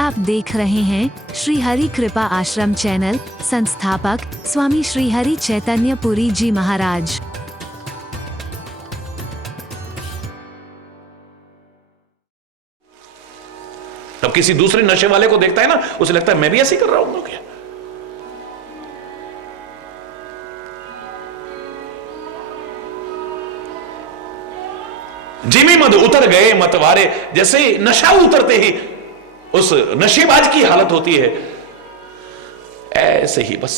आप देख रहे हैं श्री हरि कृपा आश्रम चैनल। संस्थापक स्वामी श्री हरि चैतन्य पुरी जी महाराज। तब किसी दूसरे नशे वाले को देखता है ना, उसे लगता है मैं भी ऐसे ही कर रहा हूं क्या। जिमी मद उतर गए मतवारे, जैसे नशा उतरते ही उस नशेबाज की हालत होती है, ऐसे ही बस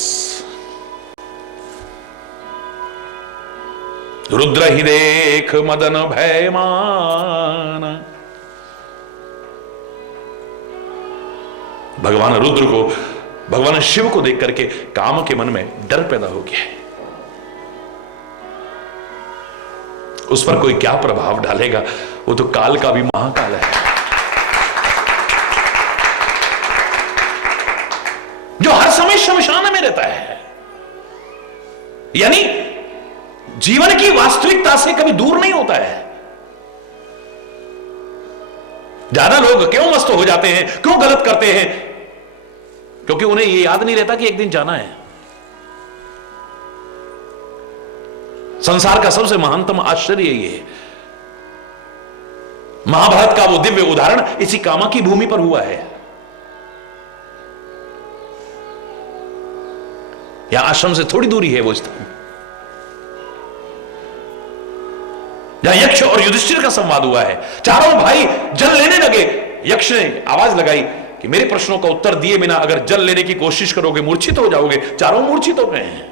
रुद्र ही देख मदन भयमान। भगवान रुद्र को, भगवान शिव को देख करके काम के मन में डर पैदा हो गया है। उस पर कोई क्या प्रभाव डालेगा, वो तो काल का भी महाकाल है, जो हर समय शमशान में रहता है। यानी जीवन की वास्तविकता से कभी दूर नहीं होता है। ज्यादा लोग क्यों मस्त हो जाते हैं, क्यों गलत करते हैं? क्योंकि उन्हें यह याद नहीं रहता कि एक दिन जाना है। संसार का सबसे महानतम आश्चर्य ये है, महाभारत का वो दिव्य उदाहरण इसी कामा की भूमि पर हुआ है। यहां आश्रम से थोड़ी दूरी है वो स्थान, जहां यक्ष और युधिष्ठिर का संवाद हुआ है। चारों भाई जल लेने लगे। यक्ष ने आवाज लगाई कि मेरे प्रश्नों का उत्तर दिए बिना अगर जल लेने की कोशिश करोगे मूर्छित हो जाओगे। चारों मूर्छित हो गए हैं।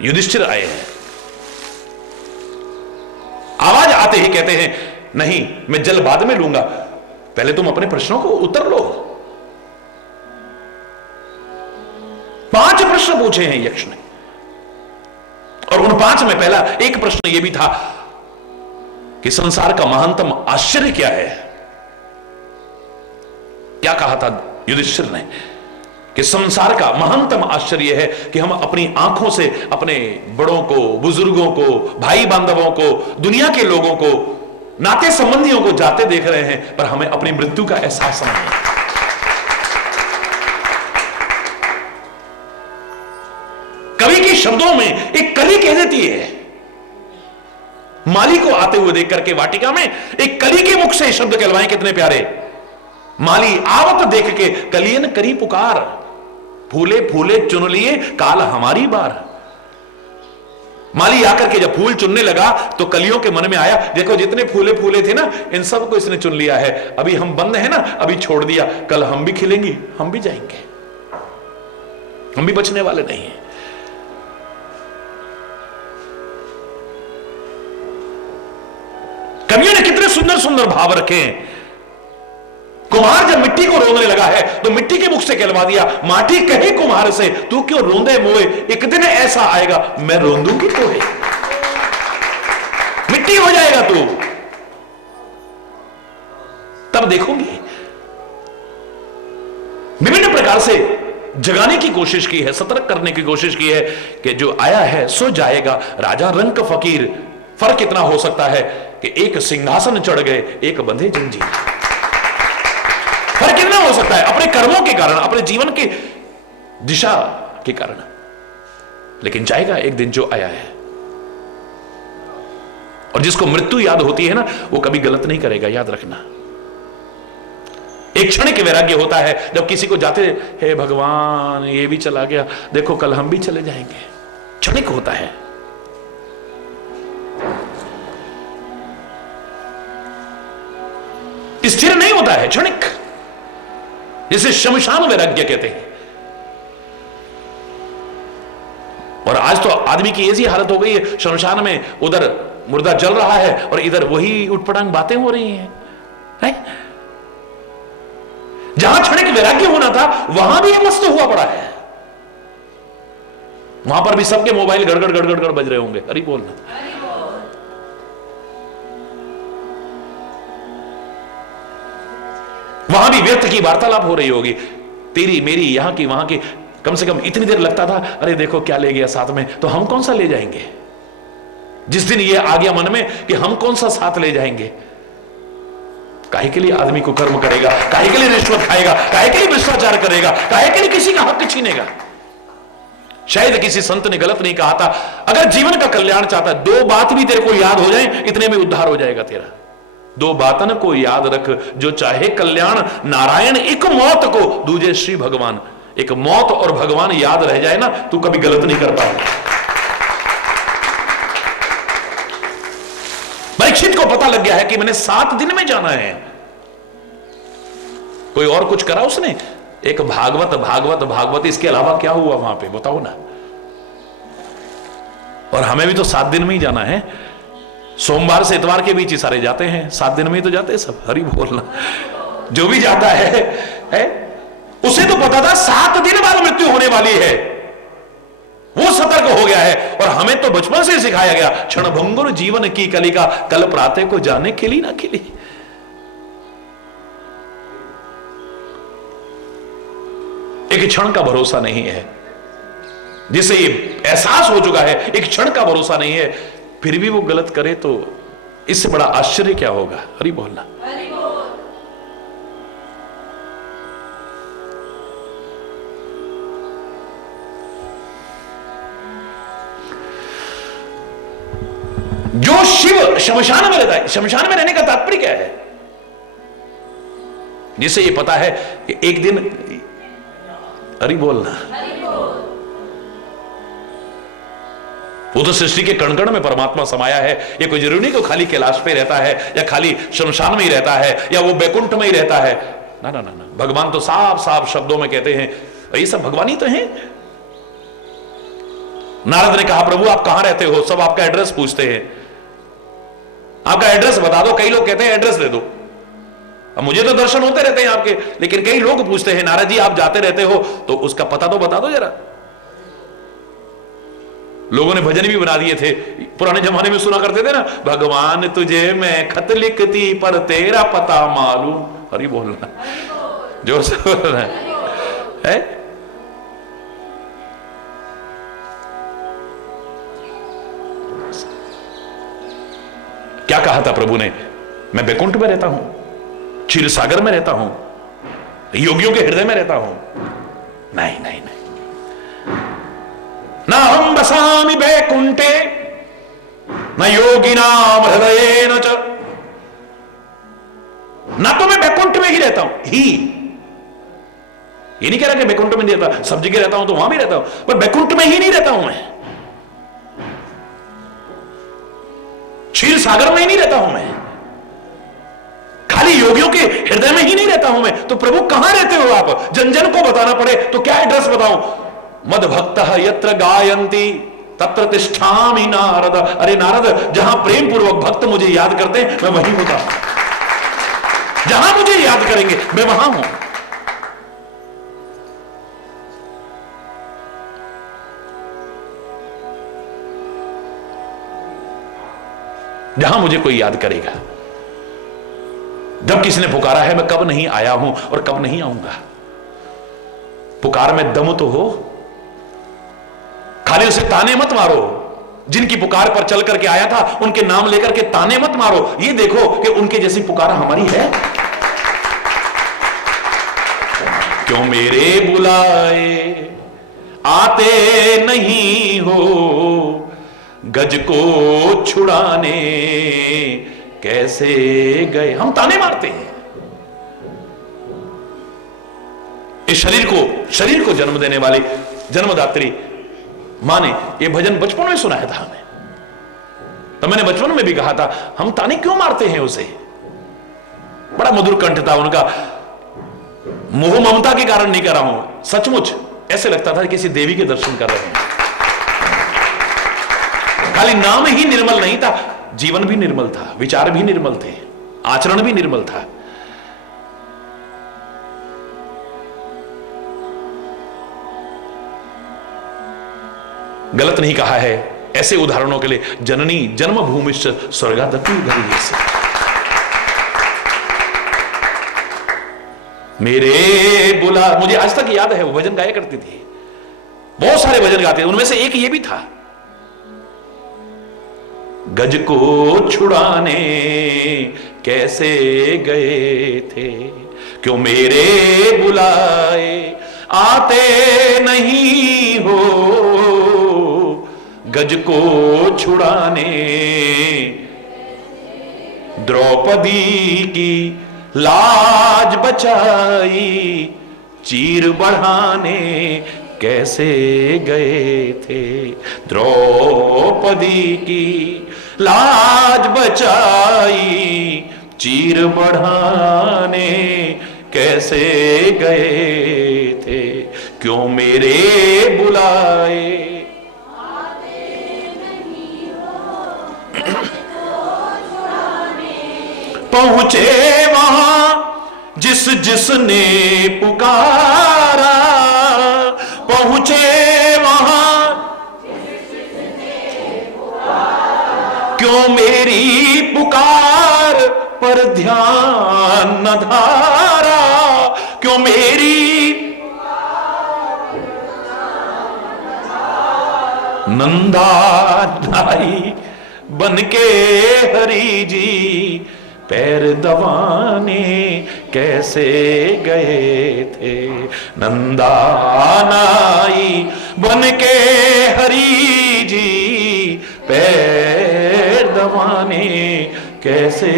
युधिष्ठिर आए हैं, आवाज आते ही कहते हैं नहीं, मैं जल बाद में लूंगा, पहले तुम अपने प्रश्नों को उत्तर लो। 5 प्रश्न पूछे हैं यक्ष ने, और उन 5 में पहला एक प्रश्न यह भी था कि संसार का महानतम आश्चर्य क्या है। क्या कहा था युधिष्ठिर ने कि संसार का महानतम आश्चर्य है कि हम अपनी आंखों से अपने बड़ों को, बुजुर्गों को, भाई बांधवों को, दुनिया के लोगों को, नाते संबंधियों को जाते देख रहे हैं, पर हमें अपनी मृत्यु का एहसास नहीं है। कवि के शब्दों में एक कली कह देती है, माली को आते हुए देख करके वाटिका में एक कली के मुख से शब्द कहलवाएं, कितने प्यारे। माली आवत देख के कलियन करी पुकार, फूले फूले चुन लिए काल हमारी बार। माली आकर के जब फूल चुनने लगा तो कलियों के मन में आया, देखो जितने फूले फूले थे ना, इन सब को इसने चुन लिया है। अभी हम बंद है ना, अभी छोड़ दिया, कल हम भी खिलेंगे, हम भी जाएंगे, हम भी बचने वाले नहीं हैं। कवियों ने कितने सुंदर सुंदर भाव रखे हैं। कुम्हार जब मिट्टी को रोंदने लगा है तो मिट्टी के मुख से कहलवा दिया, माटी कहे कुम्हार से तू क्यों रोंदे मोए, एक दिन ऐसा आएगा मैं रोंदूंगी तोहे। मिट्टी हो जाएगा तू, तब देखूंगी। विभिन्न प्रकार से जगाने की कोशिश की है, सतर्क करने की कोशिश की है कि जो आया है सो जाएगा। राजा रंक फकीर, फर्क इतना हो सकता है कि एक सिंहासन चढ़ गए, एक बंधे जंजीर। फर्क कितना हो सकता है अपने कर्मों के कारण, अपने जीवन की दिशा के कारण। लेकिन जाएगा एक दिन जो आया है। और जिसको मृत्यु याद होती है ना, वो कभी गलत नहीं करेगा, याद रखना। एक क्षणिक वैराग्य होता है जब किसी को जाते, हे भगवान ये भी चला गया, देखो कल हम भी चले जाएंगे। क्षणिक होता है। स्थिर नहीं होता है, क्षणिक, जिसे शमशान वैराग्य कहते हैं। और आज तो आदमी की ऐसी हालत हो गई है, शमशान में उधर मुर्दा जल रहा है और इधर वही उठपटांग बातें हो रही हैं, है? जहां क्षणिक वैराग्य होना था वहां भी मस्त हुआ पड़ा है। वहां पर भी सबके मोबाइल गड़गड़ गड़गड़ गड़ बज रहे होंगे, अरे बोलना। वहां भी व्यर्थ की वार्तालाप हो रही होगी, तेरी मेरी, यहां की वहां की। कम से कम इतनी देर लगता था, अरे देखो क्या ले गया साथ में, तो हम कौन सा ले जाएंगे। जिस दिन ये आ गया मन में कि हम कौन सा साथ ले जाएंगे, काहे के लिए आदमी को कर्म करेगा, काहे के लिए रिश्वत खाएगा, काहे के लिए भ्रष्टाचार करेगा, काहे के लिए किसी का हक छीनेगा। शायद किसी संत ने गलत नहीं कहा था, अगर जीवन का कल्याण चाहता है, दो बात भी तेरे को याद हो जाए, इतने में उद्धार हो जाएगा तेरा। दो बातन को याद रख, जो चाहे कल्याण नारायण, एक मौत को दूजे श्री भगवान। एक मौत और भगवान याद रह जाए ना, तू कभी गलत नहीं कर पाएगा। परीक्षित को पता लग गया है कि मैंने 7 दिन में जाना है। कोई और कुछ करा उसने? एक भागवत भागवत भागवत, इसके अलावा क्या हुआ वहां पे बताओ ना। और हमें भी तो 7 दिन में ही जाना है। सोमवार से इतवार के बीच ही सारे जाते हैं, 7 दिन में ही तो जाते हैं सब। हरि बोलना। जो भी जाता है उसे तो पता था 7 दिन बाद मृत्यु होने वाली है, वो सतर्क हो गया है। और हमें तो बचपन से सिखाया गया, क्षण भंगुर जीवन की कलिका, कल प्रातः को जाने खिली ना खिली। एक क्षण का भरोसा नहीं है, जिसे ये एहसास हो चुका है एक क्षण का भरोसा नहीं है, फिर भी वो गलत करे तो इससे बड़ा आश्चर्य क्या होगा। हरि बोलना। जो शिव शमशान में रहता है, शमशान में रहने का तात्पर्य क्या है? जिसे ये पता है कि एक दिन, हरि बोलना, वो तो सृष्टि के कण कण में परमात्मा समाया है। ये कोई जरूरी नहीं कि खाली कैलाश पे रहता है या खाली शमशान में ही रहता है या वो बैकुंठ में ही रहता है। ना ना ना ना, भगवान तो साफ साफ शब्दों में कहते हैं, ये सब भगवान ही तो हैं। नारद ने कहा, प्रभु आप कहां रहते हो? सब आपका एड्रेस पूछते हैं, आपका एड्रेस बता दो। कई लोग कहते हैं एड्रेस दे दो। अब मुझे तो दर्शन होते रहते हैं आपके, लेकिन कई लोग पूछते हैं, नारद जी आप जाते रहते हो तो उसका पता तो बता दो जरा। लोगों ने भजन भी बना दिए थे, पुराने जमाने में सुना करते थे ना, भगवान तुझे मैं खत लिखती पर तेरा पता मालूम। हरि बोलना, जोर से बोलना है। क्या कहा था प्रभु ने? मैं बैकुंठ में रहता हूं, क्षीर सागर में रहता हूं, योगियों के हृदय में रहता हूं। नहीं नहीं नहीं, ना हम बसामि बैकुंठे न योगिनाम हृदये न च। ना तो मैं बैकुंठ में ही रहता हूं ही, ये नहीं कह रहा कि बैकुंठ में नहीं रहता, सब जगह रहता हूं तो वहां भी रहता हूं, पर बैकुंठ में ही नहीं रहता हूं मैं, क्षीर सागर में ही नहीं रहता हूं मैं, खाली योगियों के हृदय में ही नहीं रहता हूं मैं। तो प्रभु कहां रहते हो आप? जन जन को बताना पड़े तो क्या एड्रेस बताऊं? मद भक्त यत्र गायंती तत्र तिष्ठामि नारद। अरे नारद, जहां प्रेम पूर्वक भक्त मुझे याद करते हैं मैं वहीं होता हूं, जहां मुझे याद करेंगे मैं वहां हूं। जहां मुझे कोई याद करेगा। जब किसी ने पुकारा है, मैं कब नहीं आया हूं और कब नहीं आऊंगा। पुकार में दम तो हो, खाली उसे ताने मत मारो। जिनकी पुकार पर चल करके आया था उनके नाम लेकर के ताने मत मारो, ये देखो कि उनके जैसी पुकार हमारी है। क्यों मेरे बुलाए आते नहीं हो, गज को छुड़ाने कैसे गए। हम ताने मारते हैं। इस शरीर को जन्म देने वाली जन्मदात्री मां ने यह भजन बचपन में सुनाया था हमें। तो मैंने बचपन में भी कहा था, हम ताने क्यों मारते हैं उसे? बड़ा मधुर कंठ था उनका। मोह ममता के कारण नहीं कर रहा हूं, सचमुच ऐसे लगता था किसी देवी के दर्शन कर रहे हैं। खाली नाम ही निर्मल नहीं था, जीवन भी निर्मल था, विचार भी निर्मल थे, आचरण भी निर्मल था। गलत नहीं कहा है। ऐसे उदाहरणों के लिए जननी जन्मभूमि स्वर्गादपि गरीयसे। मेरे बुला, मुझे आज तक याद है वो भजन गाया करती थी। बहुत सारे भजन गाते थे, उनमें से एक ये भी था। गज को छुड़ाने कैसे गए थे, क्यों मेरे बुलाए आते नहीं हो, गज को छुड़ाने। द्रौपदी की लाज बचाई चीर बढ़ाने कैसे गए थे, द्रौपदी की लाज बचाई चीर बढ़ाने कैसे गए थे, क्यों मेरे बुलाए पहुंचे वहां जिस जिसने पुकारा, पहुंचे वहां क्यों मेरी पुकार पर ध्यान न धारा, क्यों मेरी नंदा नाई बनके हरि जी पैर दबाने कैसे गए थे, नंदा नाई बनके हरि जी पैर दबाने कैसे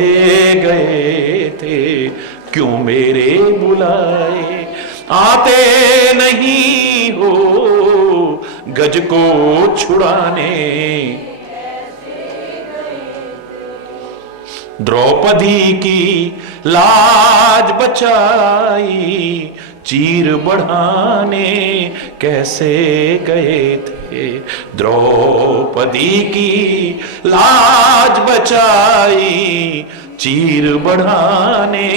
गए थे, क्यों मेरे बुलाए आते नहीं हो, गज को छुड़ाने। द्रौपदी की लाज बचाई चीर बढ़ाने कैसे गए थे, द्रौपदी की लाज बचाई चीर बढ़ाने।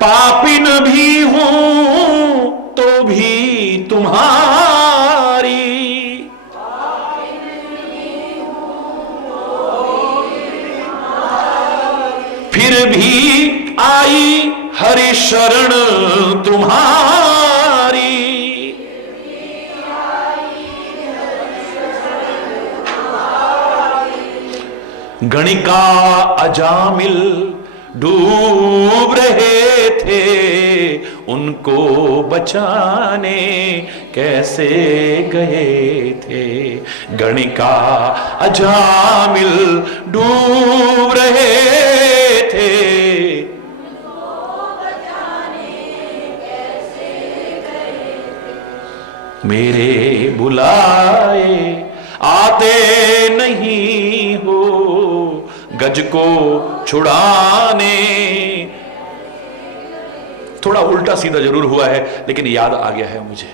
पापिन भी हूं तो भी तुम्हारी, फिर भी आई हरि शरण तुम्हारी, गणिका अजामिल डूब रहे थे, उनको बचाने कैसे गए थे, गणिका अजामिल डूब रहे थे, उनको बचाने कैसे गए थे, मेरे बुलाए आते नहीं हो, गज को छुड़ाने। थोड़ा उल्टा सीधा जरूर हुआ है लेकिन याद आ गया है मुझे।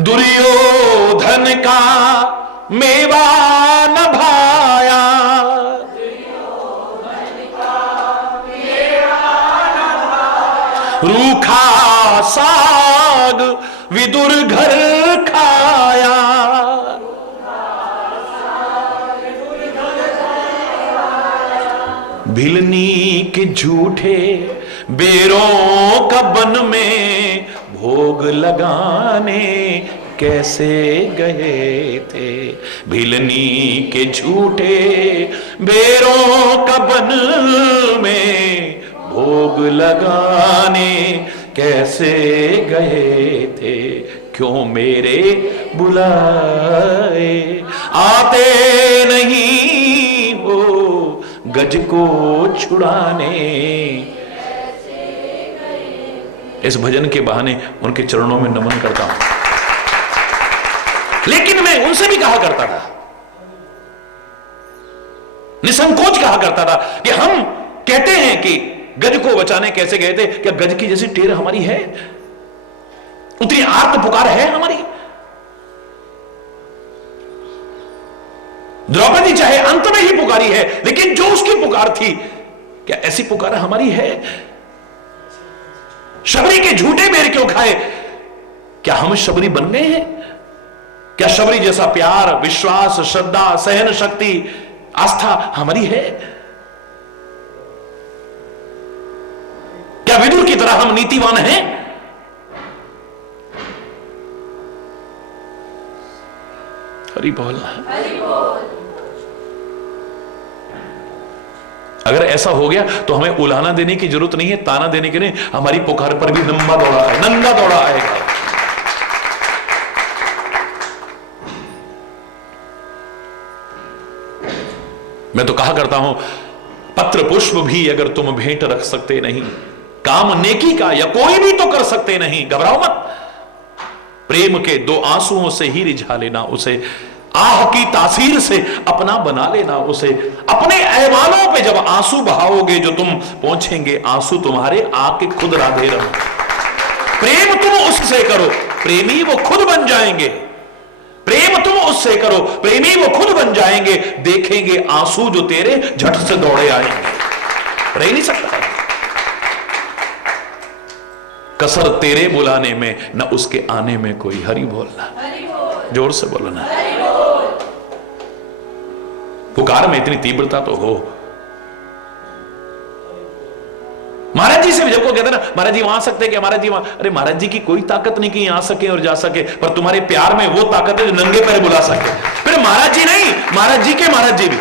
दुर्योधन का मेवा न भाया, रूखा साग विदुर घर खाया, भिलनी के झूठे बेरों का बन में भोग लगाने कैसे गए थे, भिलनी के झूठे बेरों का बन में भोग लगाने कैसे गए थे, क्यों मेरे बुलाए आते नहीं हो, गज को छुड़ाने। इस भजन के बहाने उनके चरणों में नमन करता हूं, लेकिन मैं उनसे भी कहा करता था, निसंकोच कहा करता था कि हम कहते हैं कि गज को बचाने कैसे गए थे, क्या गज की जैसी टेर हमारी है, उतनी आर्त पुकार है हमारी? द्रौपदी चाहे अंत में ही पुकारी है, लेकिन जो उसकी पुकार थी, क्या ऐसी पुकार हमारी है? शबरी के झूठे बेर क्यों खाए, क्या हम शबरी बन गए हैं? क्या शबरी जैसा प्यार, विश्वास, श्रद्धा, सहन शक्ति, आस्था हमारी है? क्या विदुर की तरह हम नीतिवान हैं? हरि बोल। अगर ऐसा हो गया तो हमें उलाना देने की जरूरत नहीं है, ताना देने की नहीं, हमारी पुकार पर भी नंगा दौड़ा आएगा। मैं तो कहा करता हूं, पत्र पुष्प भी अगर तुम भेंट रख सकते नहीं, काम नेकी का या कोई भी तो कर सकते नहीं, घबराओ मत। प्रेम के दो आंसुओं से ही रिझा लेना उसे, आह की तासीर से अपना बना लेना उसे। अपने ऐवानों पे जब आंसू बहाओगे, जो तुम पहुंचेंगे आंसू तुम्हारे आके खुद राधे रहो। प्रेम तुम उससे करो, प्रेमी वो खुद बन जाएंगे। प्रेम तुम उससे करो, प्रेमी वो खुद बन जाएंगे। देखेंगे आंसू जो तेरे झट से दौड़े आएंगे। रह नहीं सकता कसर तेरे बुलाने में, न उसके आने में कोई। हरि बोलना, जोर से बोलना। पुकार में इतनी तीव्रता तो हो। महाराज जी से जब को कहते ना, महाराज जी वहां आ सकते हैं क्या, महाराज जी वहां, अरे महाराज जी की कोई ताकत नहीं कि आ सके और जा सके, पर तुम्हारे प्यार में वो ताकत है जो नंगे पैर बुला सके। फिर महाराज जी नहीं, महाराज जी के महाराज जी भी,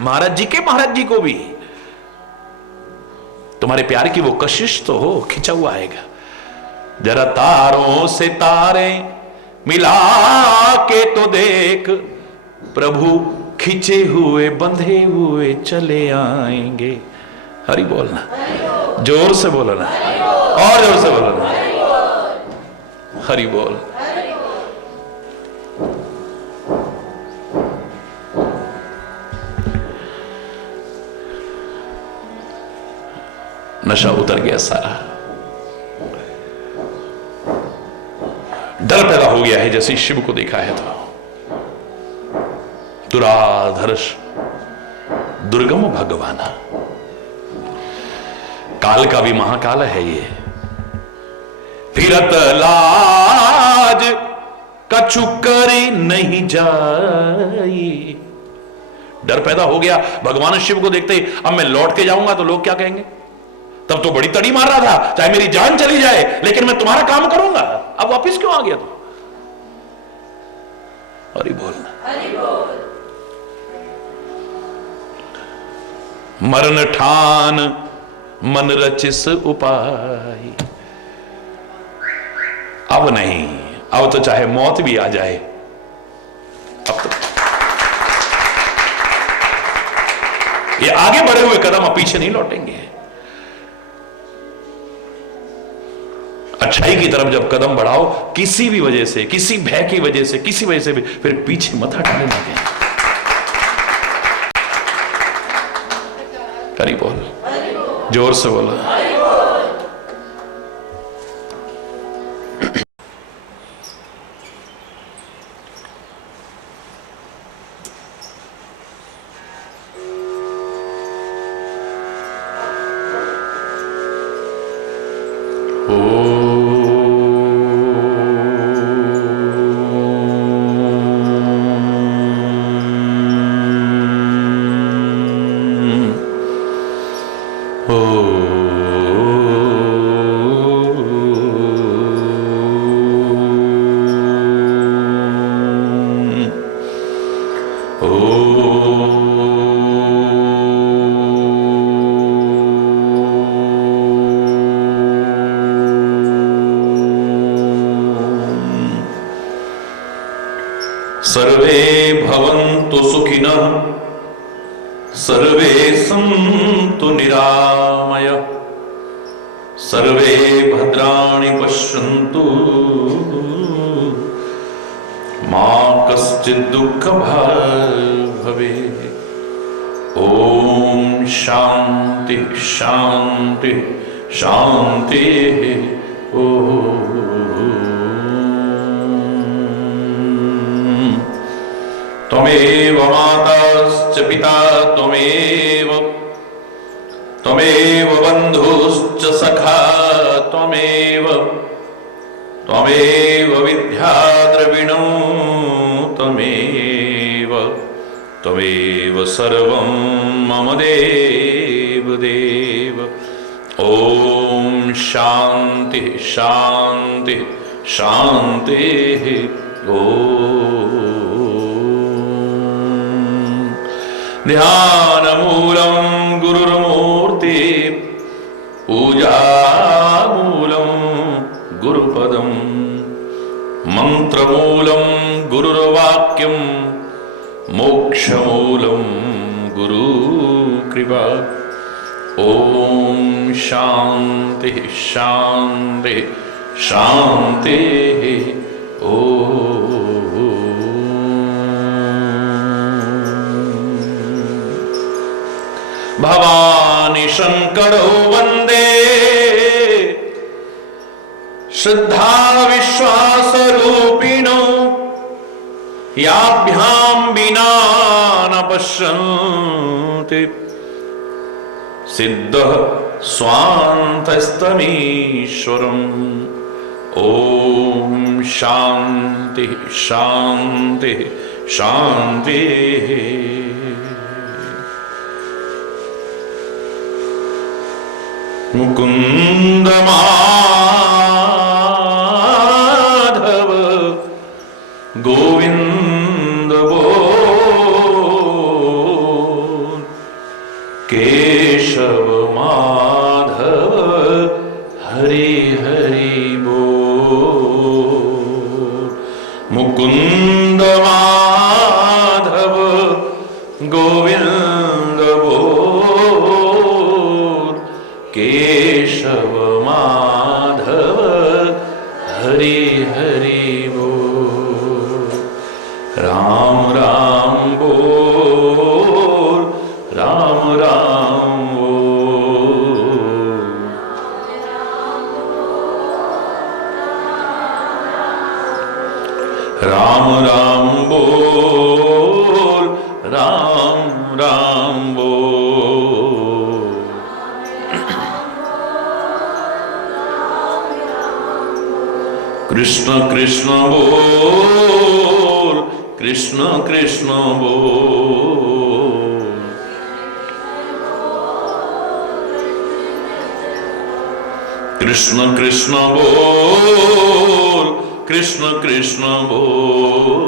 महाराज जी के महाराज जी को भी तुम्हारे प्यार की वो कशिश तो हो, खिंचा हुआ आएगा। जरा तारों से तारे मिला के तो देख, प्रभु खिंचे हुए बंधे हुए चले आएंगे। हरि बोलना, जोर से बोलना, और जोर से बोलना। हरि बोल। नशा उतर गया सारा, डर पैदा हो गया है जैसे शिव को देखा है तो। दुराधर्ष दुर्गम भगवाना, काल का भी महाकाल है ये। फिरत लाज कछु करे नहीं जाई। डर पैदा हो गया भगवान शिव को देखते ही, अब मैं लौट के जाऊंगा तो लोग क्या कहेंगे। तब तो बड़ी तड़ी मार रहा था, चाहे मेरी जान चली जाए लेकिन मैं तुम्हारा काम करूंगा। अब वापिस क्यों आ गया तू। हरि बोलना, मरण ठान मन रचिस उपाय। अब नहीं, अब तो चाहे मौत भी आ जाए, अब तो ये आगे बढ़े हुए कदम अब पीछे नहीं लौटेंगे। अच्छाई की तरफ जब कदम बढ़ाओ, किसी भी वजह से, किसी भय की वजह से, किसी वजह से भी, फिर पीछे मत हटाने लगे। हरि बोल, जोर से बोलो। सर्वे भवन्तु सुखिनः, सर्वे सन्तु निरामयः, सर्वे भद्राणि पश्यन्तु, मा कश्चित् दुःखभाग् भवेत्। ओम शांति शांति शांति। ओम त्वमेव माताश्च पिता त्वमेव, त्वमेव बन्धुश्च सखा त्वमेव, त्वमेव विद्या द्रविणो त्वमेव, त्वमेव सर्वं मम देव देव। ओम शांति शांति शांति। ओम ध्यान मूलम गुरुर्मूर्ति पूजा मूलम गुरुपदम मंत्र मूलम गुरुर्वाक्यम मोक्ष मूलम गुरु कृपा। ओम शांति शांति शांति। भवानी शंकरो वंदे श्रद्धा विश्वास रूपिणो याभ्याम विना न पश्यन्ति सिद्धः स्वान्तस्तमीश्वरम्। ओम शांति शांति शांति। मुकुंद माधव गोविंद बोल केशव माधव हरि हरि बोल। मुकुंद माधव गोविंद बोल केशव माधव हरि हरि बोल। राम राम बोल राम राम बोल। राम राम बोल राम राम बोल। कृष्ण कृष्ण बोल कृष्ण कृष्ण बोल। कृष्ण कृष्ण बोल कृष्ण कृष्ण बोल।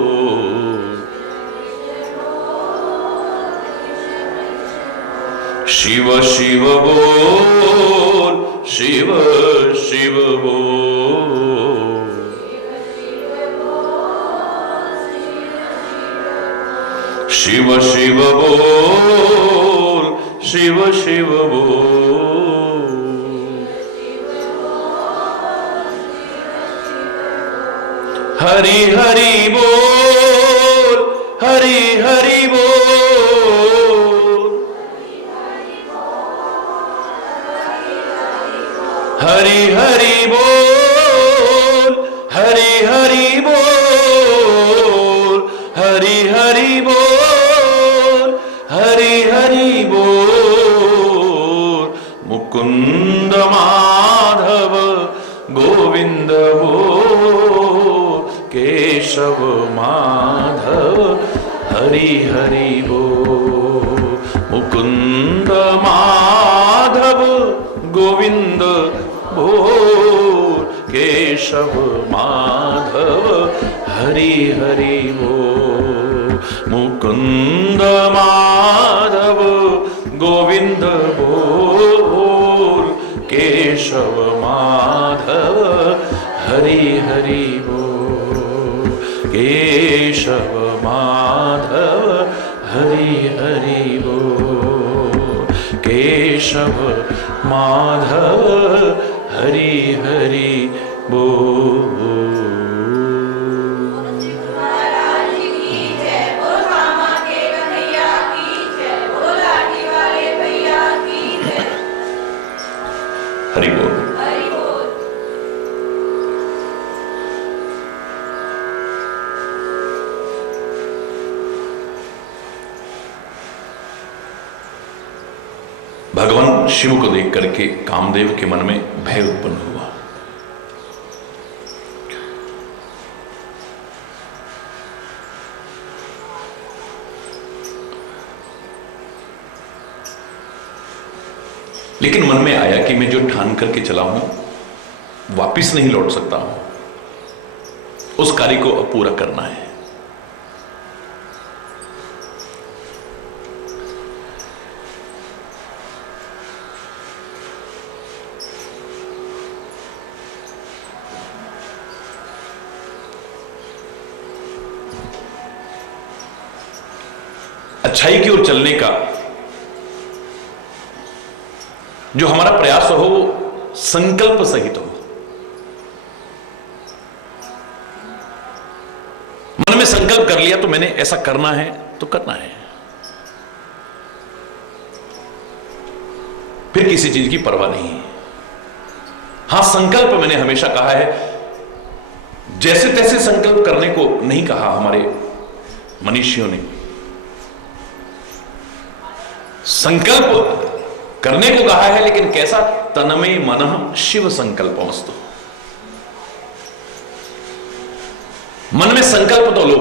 शिव शिव बोल शिव शिव बोल। शिव शिव बोल शिव शिव बोल। हरि हरि बोल हरि हरि बोल। हरि हरि बोल हरि हरि बोल। हरि हरि बोल हरि हरि बोल। मुकुंद माधव गोविंद बोल केशव माधव हरि हरि बोल। मुकुंद माधव गोविंद बोल केशव माधव हरि हरि बोल। मुकुंद माधव गोविंद बोल केशव माधव हरि हरि बोल। केशव माधव हरि हरि बोल। केशव माधव हरि हरि बोल। हरि बोल। भगवान शिव को देख करके कामदेव के मन में भय उत्पन्न हुआ। लेकिन मन में आया कि मैं जो ठान करके चला हूं वापिस नहीं लौट सकता हूं, उस कार्य को अब पूरा करना है। अच्छाई की ओर चलने का जो हमारा प्रयास हो वो संकल्प सहित हो। मन में संकल्प कर लिया तो मैंने ऐसा करना है तो करना है, फिर किसी चीज की परवाह नहीं। हां, संकल्प मैंने हमेशा कहा है, जैसे तैसे संकल्प करने को नहीं कहा हमारे मनीषियों ने। संकल्प करने को कहा है, लेकिन कैसा? तन्मे मनः शिव संकल्पमस्तु। मन में संकल्प तो लो,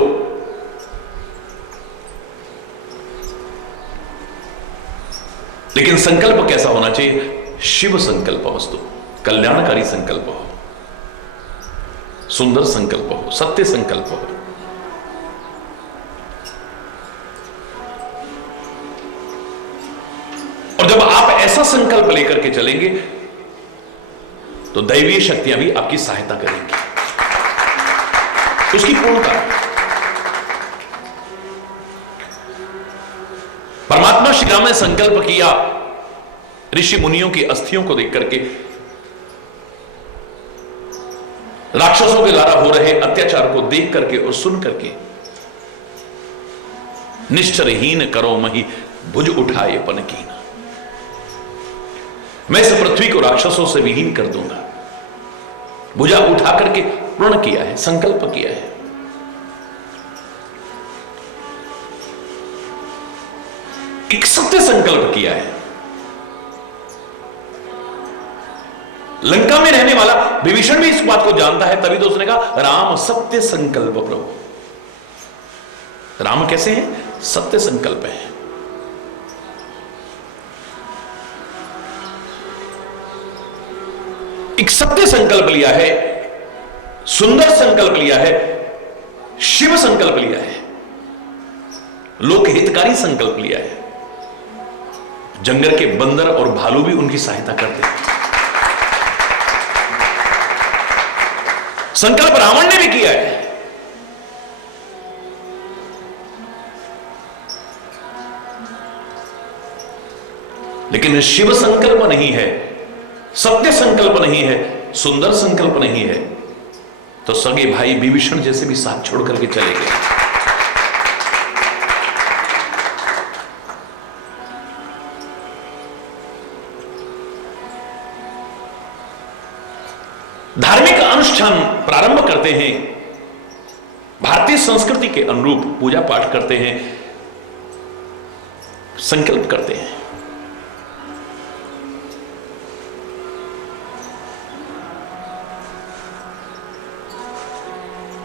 लेकिन संकल्प कैसा होना चाहिए? शिव संकल्पमस्तु, कल्याणकारी संकल्प हो, सुंदर संकल्प हो, सत्य संकल्प हो। और जब आप ऐसा संकल्प लेकर के चलेंगे तो दैवीय शक्तियां भी आपकी सहायता करेंगी, उसकी पूर्णता। परमात्मा श्री राम ने संकल्प किया ऋषि मुनियों की अस्थियों को देख करके, राक्षसों के द्वारा हो रहे अत्याचार को देख करके और सुन करके, निश्चरहीन करो मही भुज उठाए पन कीना, मैं इस पृथ्वी को राक्षसों से विहीन कर दूंगा। भुजा उठा करके प्रण किया है, संकल्प किया है। एक सत्य संकल्प किया है। लंका में रहने वाला विभीषण भी इस बात को जानता है, तभी तो उसने कहा राम सत्य संकल्प प्रभु। राम कैसे हैं? सत्य संकल्प है। एक सत्य संकल्प लिया है, सुंदर संकल्प लिया है, शिव संकल्प लिया है, लोक हितकारी संकल्प लिया है। जंगल के बंदर और भालू भी उनकी सहायता करते हैं। संकल्प रावण ने भी किया है। लेकिन शिव संकल्प नहीं है, सत्य संकल्प नहीं है, सुंदर संकल्प नहीं है, तो सगे भाई विभीषण जैसे भी साथ छोड़ करके चले गए। धार्मिक अनुष्ठान प्रारंभ करते हैं, भारतीय संस्कृति के अनुरूप पूजा पाठ करते हैं, संकल्प करते हैं।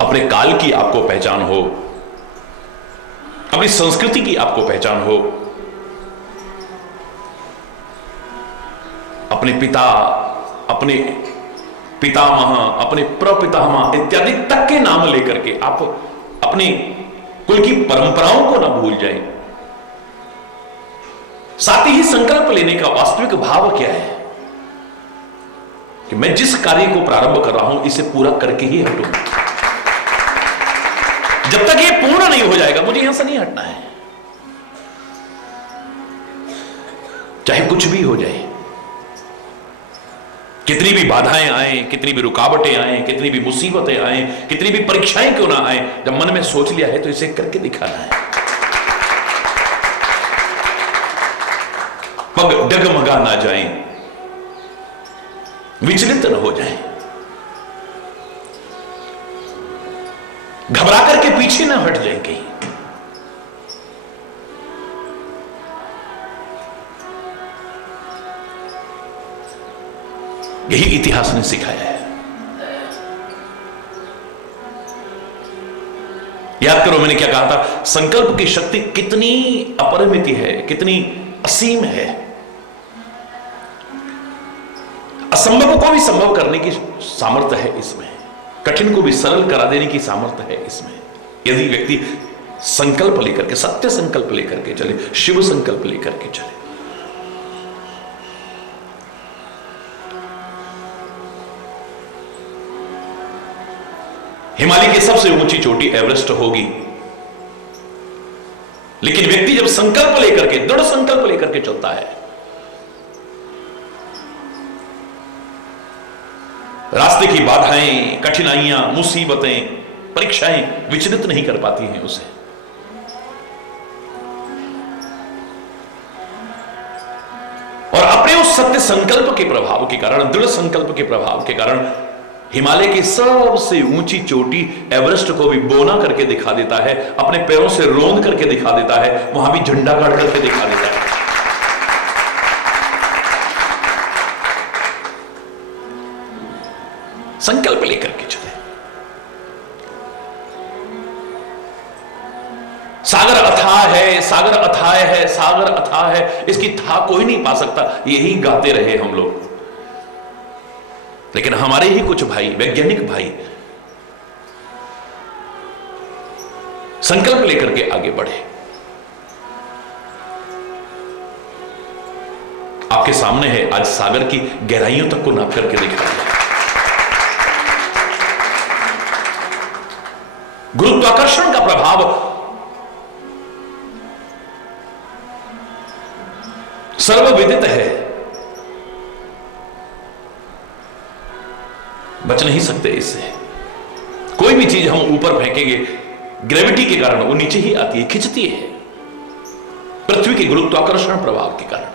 अपने काल की आपको पहचान हो, अपनी संस्कृति की आपको पहचान हो, अपने पिता, अपने पितामह, अपने प्रपितामह इत्यादि तक के नाम लेकर के आप अपने कुल की परंपराओं को ना भूल जाएं। साथ ही संकल्प लेने का वास्तविक भाव क्या है कि मैं जिस कार्य को प्रारंभ कर रहा हूं इसे पूरा करके ही हटूंगा। जब तक ये पूर्ण नहीं हो जाएगा मुझे यहां से नहीं हटना है, चाहे कुछ भी हो जाए, कितनी भी बाधाएं आए, कितनी भी रुकावटें आए, कितनी भी मुसीबतें आए, कितनी भी परीक्षाएं क्यों ना आए, जब मन में सोच लिया है तो इसे करके दिखाना है। पग डगमगा ना जाए, विचलित न हो जाए, घबरा करके पीछे ना हट जाए कहीं। यही इतिहास ने सिखाया है। याद करो मैंने क्या कहा था, संकल्प की शक्ति कितनी अपरिमित है, कितनी असीम है। असंभव को भी संभव करने की सामर्थ्य है इसमें, कठिन को भी सरल करा देने की सामर्थ्य है इसमें, यदि व्यक्ति संकल्प लेकर के, सत्य संकल्प लेकर के चले, शिव संकल्प लेकर के चले। हिमालय की सबसे ऊंची चोटी एवरेस्ट होगी, लेकिन व्यक्ति जब संकल्प लेकर के, दृढ़ संकल्प लेकर के चलता है, रास्ते की बाधाएं, कठिनाइयां, मुसीबतें, परीक्षाएं विचलित नहीं कर पाती हैं उसे। और अपने उस सत्य संकल्प के प्रभाव के कारण, दृढ़ संकल्प के प्रभाव के कारण हिमालय की सबसे ऊंची चोटी एवरेस्ट को भी बोना करके दिखा देता है, अपने पैरों से रोंद करके दिखा देता है, वहां भी झंडा गाड़ करके दिखा देता है। संकल्प लेकर के चले। सागर अथाह है, सागर अथाह है, सागर अथाह है, इसकी था कोई नहीं पा सकता, यही गाते रहे हम लोग। लेकिन हमारे ही कुछ भाई, वैज्ञानिक भाई, संकल्प लेकर के आगे बढ़े। आपके सामने है, आज सागर की गहराइयों तक को नाप करके दिखा दिया। गुरुत्वाकर्षण का प्रभाव सर्वविदित है, बच नहीं सकते इससे। कोई भी चीज हम ऊपर फेंकेंगे, ग्रेविटी के कारण वो नीचे ही आती है, खिंचती है, पृथ्वी के गुरुत्वाकर्षण प्रभाव के कारण।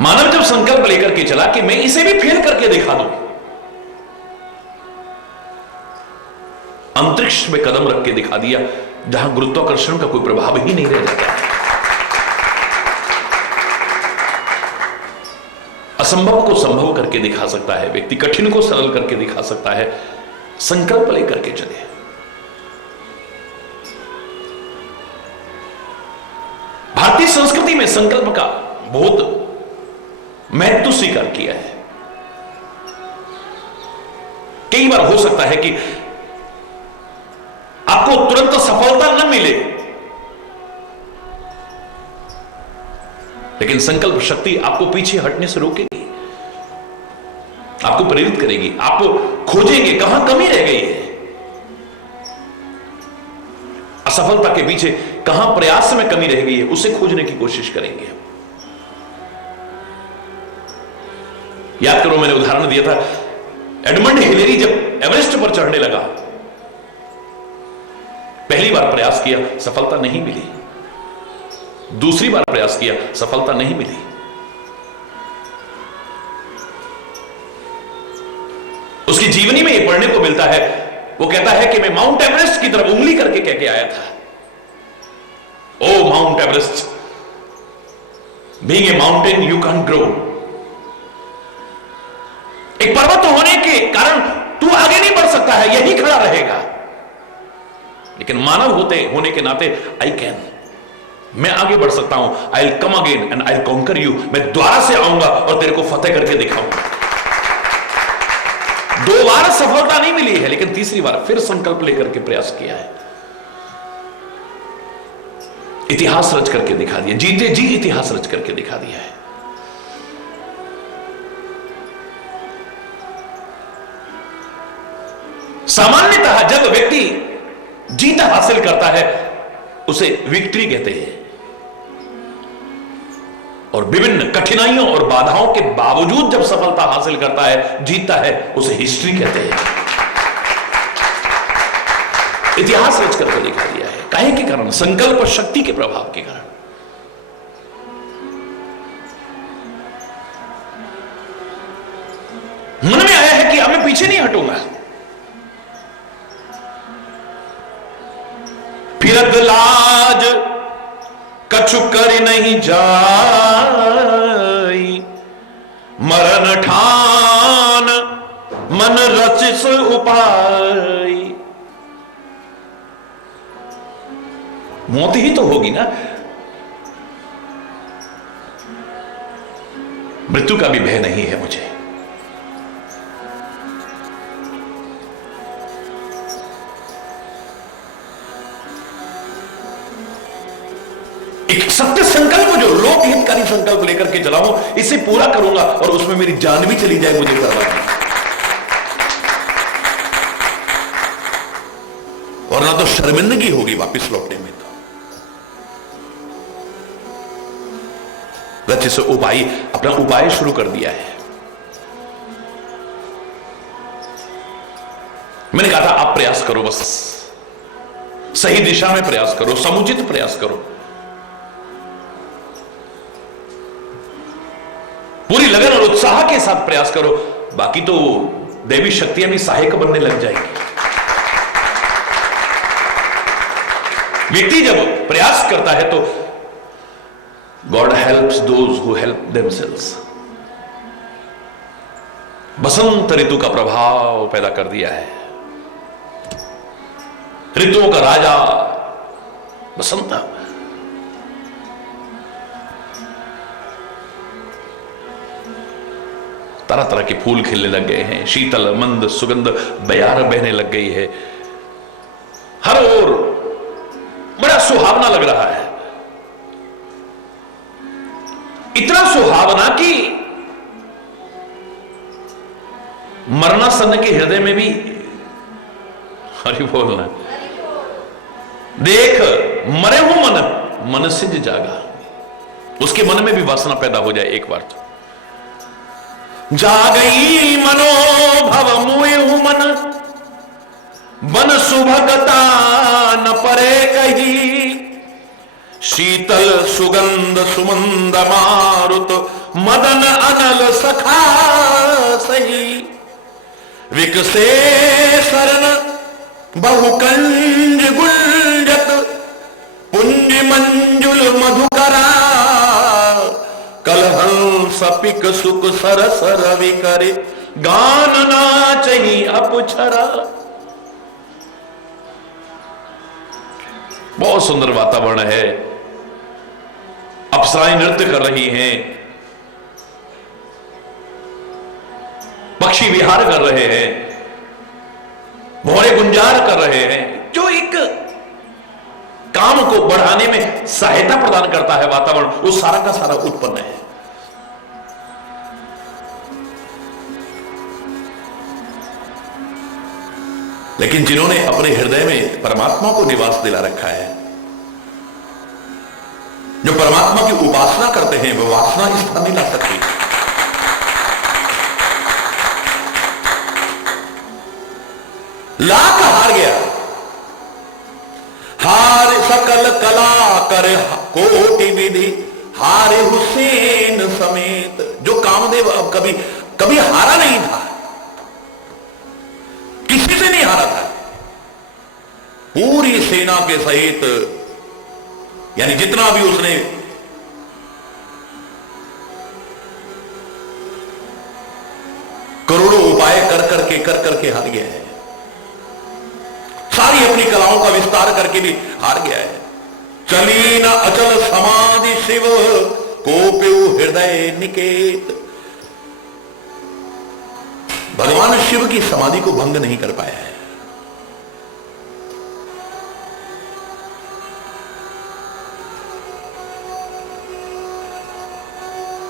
मानव जब संकल्प लेकर के चला कि मैं इसे भी फेल करके दिखा दूं, अंतरिक्ष में कदम रख के दिखा दिया, जहां गुरुत्वाकर्षण का कोई प्रभाव ही नहीं रह जाता। असंभव को संभव करके दिखा सकता है व्यक्ति, कठिन को सरल करके दिखा सकता है, संकल्प लेकर के चले। भारतीय संस्कृति में संकल्प का बहुत महत्व स्वीकार किया है। कई बार हो सकता है कि आपको तुरंत सफलता न मिले, लेकिन संकल्प शक्ति आपको पीछे हटने से रोकेगी, आपको प्रेरित करेगी। आप खोजेंगे कहां कमी रह गई है, असफलता के पीछे कहां प्रयास में कमी रह गई है, उसे खोजने की कोशिश करेंगे। याद करो, मैंने उदाहरण दिया था, एडमंड हिलेरी जब एवरेस्ट पर चढ़ने लगा, पहली बार प्रयास किया, सफलता नहीं मिली। दूसरी बार प्रयास किया, सफलता नहीं मिली। उसकी जीवनी में यह पढ़ने को मिलता है, वो कहता है कि मैं माउंट एवरेस्ट की तरफ उंगली करके कह के आया था, O Mount Everest, being a mountain you can grow. एक पर्वत होने के कारण तू आगे नहीं बढ़ सकता है, यही खड़ा रहेगा, लेकिन मानव होने के नाते आई कैन, मैं आगे बढ़ सकता हूं। I will come again and I will conquer you, मैं दोबारा से आऊंगा और तेरे को फतेह करके दिखाऊंगा। 2 बार सफलता नहीं मिली है, लेकिन तीसरी बार फिर संकल्प लेकर के प्रयास किया है, इतिहास रच करके दिखा दिया, जीते जी इतिहास रच करके दिखा दिया है। सामान्यतः जब व्यक्ति जीत हासिल करता है उसे विक्ट्री कहते हैं, और विभिन्न कठिनाइयों और बाधाओं के बावजूद जब सफलता हासिल करता है, जीतता है, उसे हिस्ट्री कहते हैं। इतिहास रच करके दिखा दिया है। काहे के कारण? संकल्प शक्ति के प्रभाव के कारण। मन में आया है कि अब मैं पीछे नहीं हटूंगा, फिरत लाज कछु कर नहीं जाई, मरण ठान मन रचिस उपाय। मौत ही तो होगी ना, मृत्यु का भी भय नहीं है मुझे। एक सत्य संकल्प जो लोक हितकारी सत्य संकल्प लेकर के चला हूं, इसे पूरा करूंगा और उसमें मेरी जान भी चली जाए मुझे करवा नहीं। और ना तो शर्मिंदगी होगी वापस लौटने में। तो से उपाय, अपना उपाय शुरू कर दिया है। मैंने कहा था आप प्रयास करो, बस सही दिशा में प्रयास करो, समुचित प्रयास करो, पूरी लगन और उत्साह के साथ प्रयास करो, बाकी तो देवी शक्तियां भी सहायक बनने लग जाएगी। व्यक्ति जब प्रयास करता है तो God helps those who help themselves. बसंत ऋतु का प्रभाव पैदा कर दिया है। ऋतुओं का राजा बसंत। तरह तरह के फूल खिलने लग गए हैं, शीतल मंद सुगंध बयार बहने लग गई है, हर ओर बड़ा सुहावना लग रहा है। इतना सुहावना कि मरणासन्न के हृदय में भी हरि बोलना, देख मरे हूं मन सिंज जागा, उसके मन में भी वासना पैदा हो जाए एक बार तो। जागई मनोभव मुए हूं मन, बन सुभगता न परे कही, शीतल सुगंध सुमंद मारुत मदन अनल सखा सही, विकसे शरण बहुकंज गुंजत पुंज मंजुल मधुकरा, कलहंस पिक सुख सरस रवि करे, गान नाचही अपुछरा। बहुत सुंदर वातावरण है, अप्सराएं नृत्य कर रही हैं, पक्षी विहार कर रहे हैं, भौरे गुंजार कर रहे हैं, जो एक काम को बढ़ाने में सहायता प्रदान करता है वातावरण, वो सारा का सारा उत्पन्न है। लेकिन जिन्होंने अपने हृदय में परमात्मा को निवास दिला रखा है, जो परमात्मा की उपासना करते हैं, वो वासना स्थान नहीं ला सकती। लाख हार गया, हार सकल कला कर कोटि विधि, हारे हुसैन समेत। जो कामदेव अब कभी कभी हारा नहीं था, किसी से नहीं हारा था, पूरी सेना के सहित, यानी जितना भी उसने करोड़ों उपाय कर करके हार गया है, सारी अपनी कलाओं का विस्तार करके भी हार गया है। चली न अचल समाधि शिव कोप्यु हृदय निकेत। भगवान शिव की समाधि को भंग नहीं कर पाया है।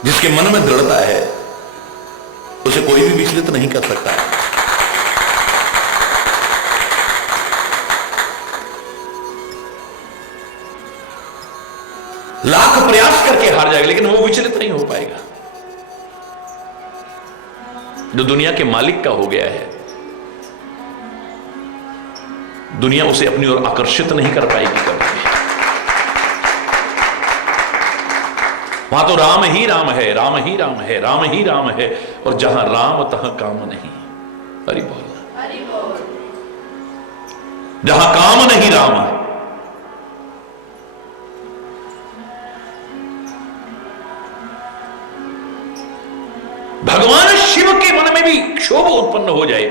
जिसके मन में दृढ़ता है उसे कोई भी विचलित नहीं कर सकता है। लाख प्रयास करके हार जाएगा लेकिन वो विचलित नहीं हो पाएगा। जो दुनिया के मालिक का हो गया है, दुनिया उसे अपनी ओर आकर्षित नहीं कर पाएगी कभी। वहां तो राम ही राम है, राम ही राम है, राम ही राम है, और जहां राम तहां काम नहीं। हरि बोल। जहां काम नहीं राम है। भगवान शिव के मन में भी क्षोभ उत्पन्न हो जाए,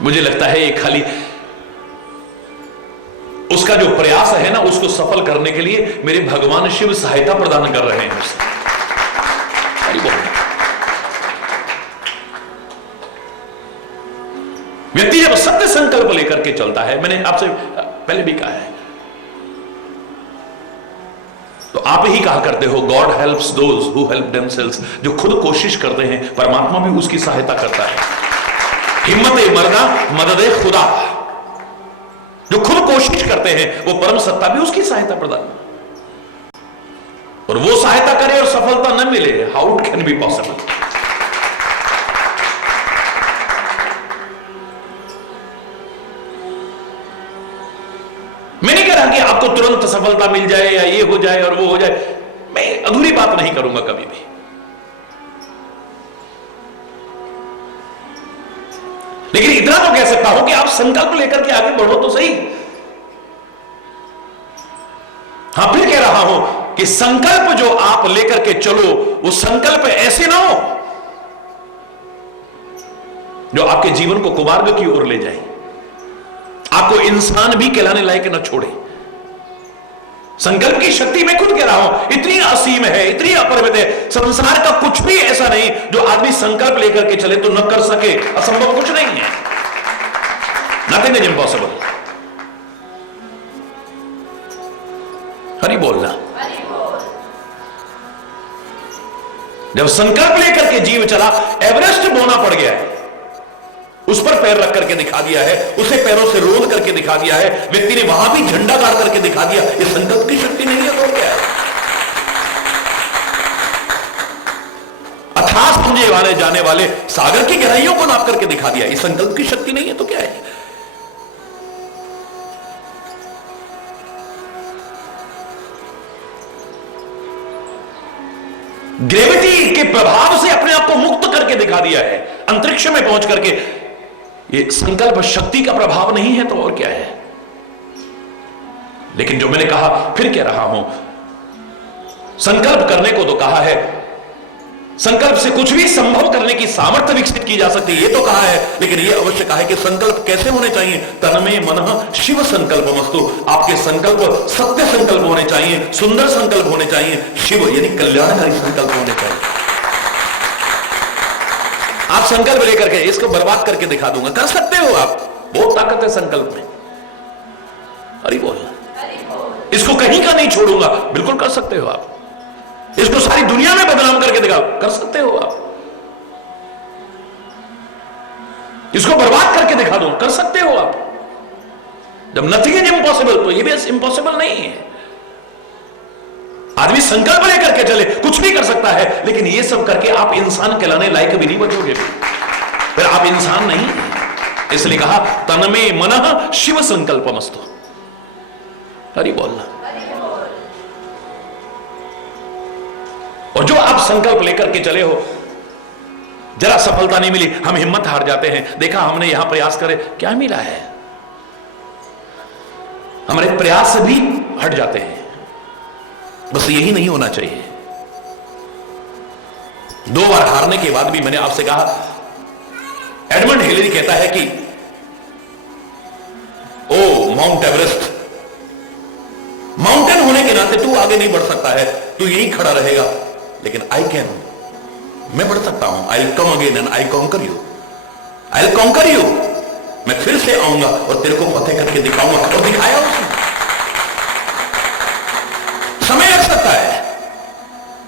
मुझे लगता है ये खाली उसका जो प्रयास है ना, उसको सफल करने के लिए मेरे भगवान शिव सहायता प्रदान कर रहे हैं। व्यक्ति जब सत्य संकल्प लेकर के चलता है, मैंने आपसे पहले भी कहा है, तो आप ही कहा करते हो God helps those who help themselves. जो खुद कोशिश करते हैं परमात्मा भी उसकी सहायता करता है। हिम्मत मरना मदद खुदा। जो खुद कोशिश करते हैं वो परम सत्ता भी उसकी सहायता प्रदान, और वो सहायता करे और सफलता न मिले, how it can be possible. मैं नहीं कह रहा कि आपको तुरंत सफलता मिल जाए या ये हो जाए और वो हो जाए, मैं अधूरी बात नहीं करूंगा कभी भी। लेकिन इतना तो कह सकता हूं कि आप संकल्प लेकर के आगे बढ़ो तो सही। हां, फिर कह रहा हूं कि संकल्प जो आप लेकर के चलो वो संकल्प ऐसे ना हो जो आपके जीवन को कुमार्ग की ओर ले जाए, आपको इंसान भी कहलाने लायक न छोड़े। संकल्प की शक्ति मैं खुद कह रहा हूं इतनी असीम है, इतनी अपरिमित है। संसार का कुछ भी ऐसा नहीं जो आदमी संकल्प लेकर के चले तो न कर सके। असंभव कुछ नहीं है, नथिंग इज इम्पॉसिबल। हरि बोलना। जब संकल्प लेकर के जीव चला, एवरेस्ट बोना पड़ गया है, उस पर पैर रख करके दिखा दिया है, उसे पैरों से रोल करके दिखा दिया है, व्यक्ति ने वहां भी झंडा गाड़ करके दिखा दिया। ये संकल्प की शक्ति नहीं है तो क्या है? अथाह समझे वाले जाने वाले सागर की गहराइयों को नाप करके दिखा दिया। ये संकल्प की शक्ति नहीं है तो क्या है? ग्रेविटी के प्रभाव से अपने आप को मुक्त करके दिखा दिया है, अंतरिक्ष में पहुंच करके। ये संकल्प शक्ति का प्रभाव नहीं है तो और क्या है? लेकिन जो मैंने कहा, फिर कह रहा हूं, संकल्प करने को तो कहा है, संकल्प से कुछ भी संभव करने की सामर्थ्य विकसित की जा सकती है, ये तो कहा है। लेकिन ये अवश्य कहा है कि संकल्प कैसे होने चाहिए। तन्मे मनः शिव संकल्पमस्तु। आपके संकल्प सत्य संकल्प होने चाहिए, सुंदर संकल्प होने चाहिए, शिव यानी कल्याणकारी संकल्प होने चाहिए। आप संकल्प लेकर के इसको बर्बाद करके दिखा दूंगा, कर सकते हो आप, बहुत ताकत है संकल्प में। अरे बोल, इसको कहीं का नहीं छोड़ूंगा, बिल्कुल कर सकते हो आप। इसको सारी दुनिया में बदनाम करके दिखाओ, कर सकते हो आप। इसको बर्बाद करके दिखा दो, कर सकते हो आप। जब नथिंग इज इम्पॉसिबल तो ये भी इम्पॉसिबल नहीं है। आदमी संकल्प लेकर के चले, कुछ भी कर सकता है। लेकिन ये सब करके आप इंसान कहलाने लायक भी नहीं बचोगे, फिर आप इंसान नहीं। इसलिए कहा तन्मे मनः शिव संकल्पमस्तु। हरि बोलना। और जो आप संकल्प लेकर के चले हो, जरा सफलता नहीं मिली, हम हिम्मत हार जाते हैं। देखा हमने यहां प्रयास करे, क्या मिला है? हमारे प्रयास से भी हट जाते हैं। बस यही नहीं होना चाहिए। 2 बार हारने के बाद भी मैंने आपसे कहा, एडमंड हिलरी कहता है कि ओ माउंट एवरेस्ट, माउंटेन होने के नाते तू आगे नहीं बढ़ सकता है, तू यही खड़ा रहेगा। लेकिन आई कैन, मैं बढ़ सकता हूं। I will come again and I conquer you, I will conquer you. मैं फिर से आऊंगा और तेरे को फतेह करके दिखाऊंगा। और दिखाया उसने। समय लग सकता है।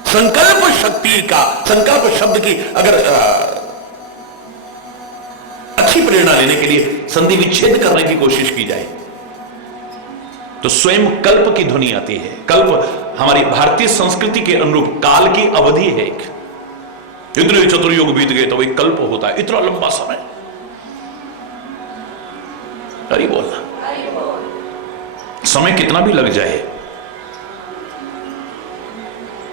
संकल्प शक्ति का, संकल्प शब्द की अगर अच्छी प्रेरणा लेने के लिए संधि विच्छेद करने की कोशिश की जाए तो स्वयं कल्प की ध्वनि आती है। कल्प हमारी भारतीय संस्कृति के अनुरूप काल की अवधि है। एक इतने चतुर्युग बीत गए तो वही कल्प होता है, इतना लंबा समय। अरे बोलना, समय कितना भी लग जाए,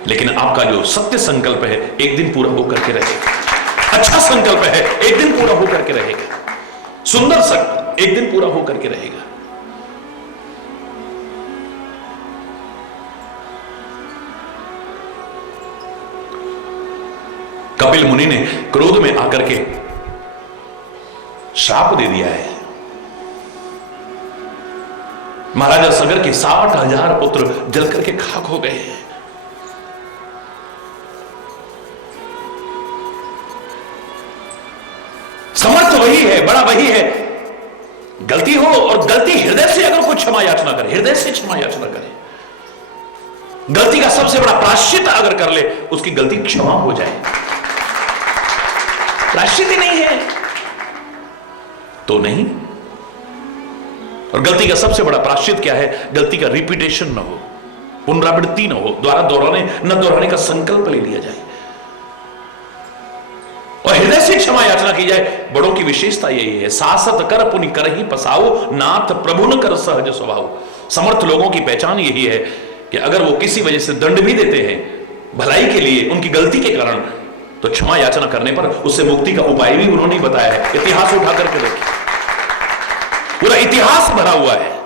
लेकिन आपका जो सत्य संकल्प है एक दिन पूरा होकर के रहेगा। अच्छा संकल्प है एक दिन पूरा होकर के रहेगा। सुंदर संकल्प एक दिन पूरा होकर के रहेगा। कपिल मुनि ने क्रोध में आकर के श्राप दे दिया है। महाराजा सगर के 60,000 पुत्र जलकर के खाक हो गए हैं। समर्थ वही है, बड़ा वही है। गलती हो और गलती हृदय से अगर कोई क्षमा याचना करे, हृदय से क्षमा याचना करे, गलती का सबसे बड़ा प्रायश्चित अगर कर ले, उसकी गलती क्षमा हो जाए। प्रायश्चित ही नहीं है तो नहीं। और गलती का सबसे बड़ा प्रायश्चित क्या है? गलती का रिपीटेशन ना हो, पुनरावृत्ति ना हो, दोहराने का संकल्प ले लिया जाए और हृदय से क्षमा याचना की जाए। बड़ों की विशेषता यही है, सासत कर पुनि कर ही पसाओ, नाथ प्रभु न कर सहज स्वभाव। समर्थ लोगों की पहचान यही है कि अगर वो किसी वजह से दंड भी देते हैं भलाई के लिए, उनकी गलती के कारण, तो क्षमा याचना करने पर उससे मुक्ति का उपाय भी उन्होंने बताया है। इतिहास उठा करके देखिए, पूरा इतिहास भरा हुआ है।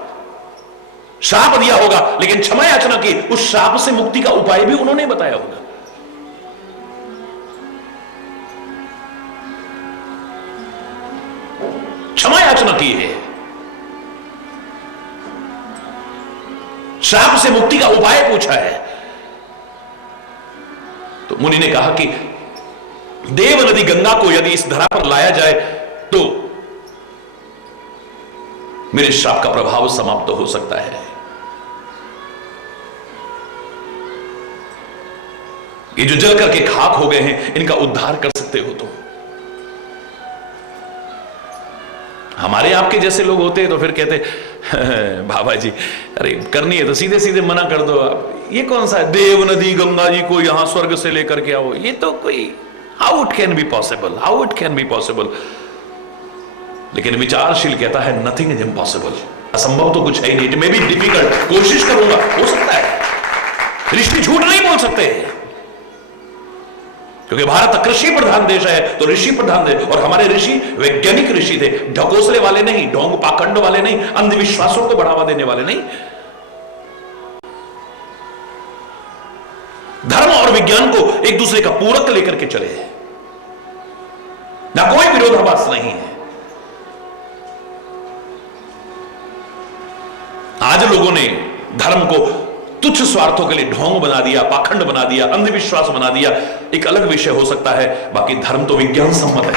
श्राप दिया होगा लेकिन क्षमा याचना की, उस श्राप से मुक्ति का उपाय भी उन्होंने बताया होगा। क्षमा याचना की है, श्राप से मुक्ति का उपाय पूछा है। तो मुनि ने कहा कि देव नदी गंगा को यदि इस धरा पर लाया जाए तो मेरे श्राप का प्रभाव समाप्त हो सकता है। ये जो जल करके खाक हो गए हैं, इनका उद्धार कर सकते हो तो। हमारे आपके जैसे लोग होते तो फिर कहते बाबा जी अरे करनी है तो सीधे सीधे मना कर दो आप। ये कौन सा देव नदी गंगा जी को यहां स्वर्ग से लेकर के आओ, ये तो कोई how it can be possible, how it can be possible. लेकिन विचारशील कहता है नथिंग इज इम्पॉसिबल, असंभव तो कुछ है ही नहीं। इट मे बी डिफिकल्ट, कोशिश करूंगा, हो सकता है। ऋषि झूठ नहीं बोल सकते क्योंकि भारत कृषि प्रधान देश है, तो ऋषि प्रधान देश। और हमारे ऋषि वैज्ञानिक ऋषि थे, ढकोसले वाले नहीं, ढोंग पाखंड वाले नहीं, अंधविश्वासों को बढ़ावा देने वाले नहीं। धर्म और विज्ञान को एक दूसरे का पूरक लेकर के चले, ना कोई विरोधाभास नहीं है। आज लोगों ने धर्म को तुच्छ स्वार्थों के लिए ढोंग बना दिया, पाखंड बना दिया, अंधविश्वास बना दिया। एक अलग विषय हो सकता है, बाकी धर्म तो विज्ञान सम्मत है।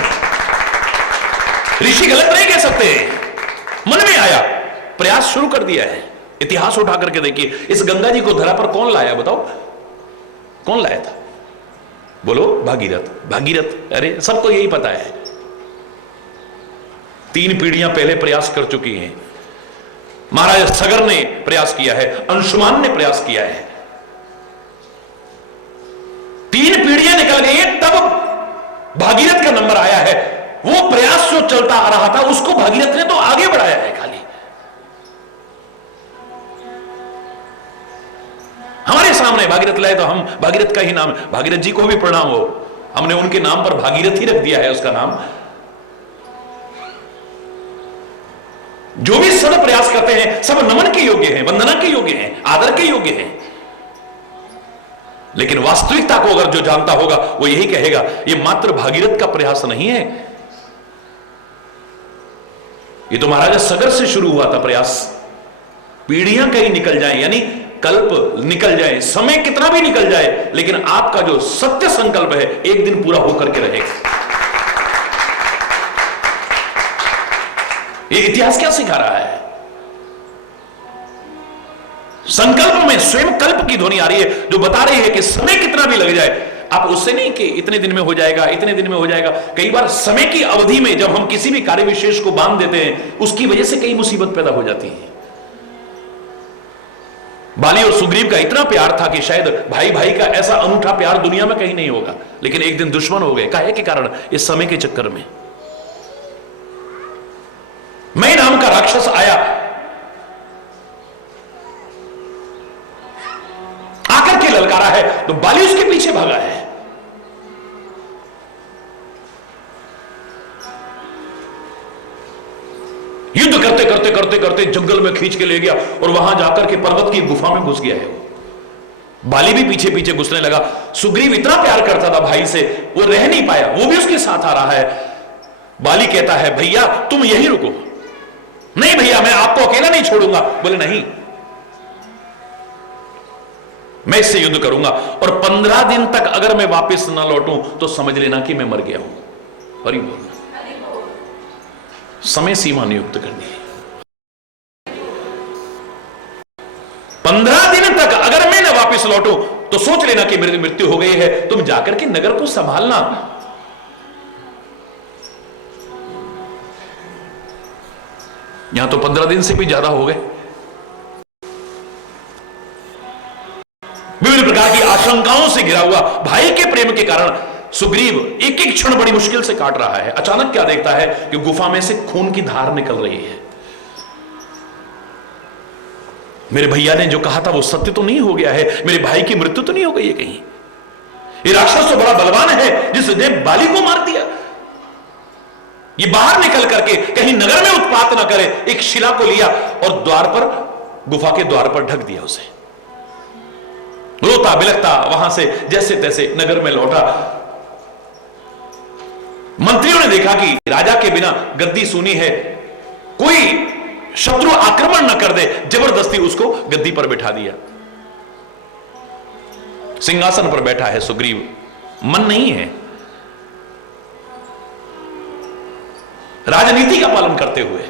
ऋषि गलत नहीं कह सकते, मन में आया, प्रयास शुरू कर दिया है। इतिहास उठा करके देखिए, इस गंगा जी को धरा पर कौन लाया बताओ, कौन लाया था? बोलो भागीरथ। भागीरथ, अरे सबको यही पता है, 3 पीढ़ियां पहले प्रयास कर चुकी हैं। महाराज सगर ने प्रयास किया है, अंशुमान ने प्रयास किया है, 3 पीढ़ियां निकल गई है, तब भागीरथ का नंबर आया है। वो प्रयास जो चलता आ रहा था उसको भागीरथ ने तो आगे बढ़ाया है। खाली हमारे सामने भागीरथ लाए तो हम भागीरथ का ही नाम, भागीरथ जी को भी प्रणाम हो, हमने उनके नाम पर भागीरथ ही रख दिया है उसका नाम। जो भी सब प्रयास करते हैं सब नमन के योग्य हैं, वंदना के योग्य हैं, आदर के योग्य हैं। लेकिन वास्तविकता को अगर जो जानता होगा वो यही कहेगा ये मात्र भागीरथ का प्रयास नहीं है, ये तो महाराजा सगर से शुरू हुआ था प्रयास। पीढ़ियां कहीं निकल जाए, यानी कल्प निकल जाए, समय कितना भी निकल जाए, लेकिन आपका जो सत्य संकल्प है एक दिन पूरा होकर के रहेगा। ये इतिहास क्या सिखा रहा है? संकल्प में स्वयं कल्प की ध्वनि आ रही है जो बता रही है कि समय कितना भी लग जाए, आप उससे नहीं कि इतने दिन में हो जाएगा, इतने दिन में हो जाएगा। कई बार समय की अवधि में जब हम किसी भी कार्य विशेष को बांध देते हैं उसकी वजह से कई मुसीबत पैदा हो जाती है। बाली और सुग्रीव का इतना प्यार था कि शायद भाई भाई का ऐसा अनूठा प्यार दुनिया में कहीं नहीं होगा, लेकिन एक दिन दुश्मन हो गए। काहे के कारण? इस समय के चक्कर में। मैं नाम का राक्षस आया, आकर के ललकारा है तो बाली उसके पीछे भागा है। युद्ध करते करते करते करते जंगल में खींच के ले गया और वहां जाकर के पर्वत की गुफा में घुस गया है वो। बाली भी पीछे पीछे घुसने लगा। सुग्रीव इतना प्यार करता था भाई से, वो रह नहीं पाया, वो भी उसके साथ आ रहा है। बाली कहता है भैया तुम यहीं रुको। नहीं भैया मैं आपको अकेला नहीं छोड़ूंगा। बोले नहीं, मैं इससे युद्ध करूंगा और 15 दिन तक अगर मैं वापस ना लौटूं तो समझ लेना कि मैं मर गया हूं। हरि बोल। समय सीमा नियुक्त कर दी। 15 दिन तक अगर मैं न वापस वापस लौटूं तो सोच लेना कि मेरी मृत्यु हो गई है, तुम जाकर के नगर को संभालना। यहां तो 15 दिन से भी ज्यादा हो गए। विभिन्न प्रकार की आशंकाओं से घिरा हुआ भाई के प्रेम के कारण सुग्रीव एक एक क्षण बड़ी मुश्किल से काट रहा है। अचानक क्या देखता है कि गुफा में से खून की धार निकल रही है। मेरे भैया ने जो कहा था वो सत्य तो नहीं हो गया है, मेरे भाई की मृत्यु तो नहीं हो गई है कहीं? ये राक्षस तो बड़ा बलवान है जिसने बाली को मार दिया। ये बाहर निकल करके कहीं नगर में उत्पात ना करे, एक शिला को लिया और द्वार पर, गुफा के द्वार पर ढक दिया उसे। रोता बिलखता वहां से जैसे तैसे नगर में लौटा। मंत्रियों ने देखा कि राजा के बिना गद्दी सूनी है, कोई शत्रु आक्रमण न कर दे, जबरदस्ती उसको गद्दी पर बैठा दिया। सिंहासन पर बैठा है सुग्रीव, मन नहीं है राजनीति का पालन करते हुए,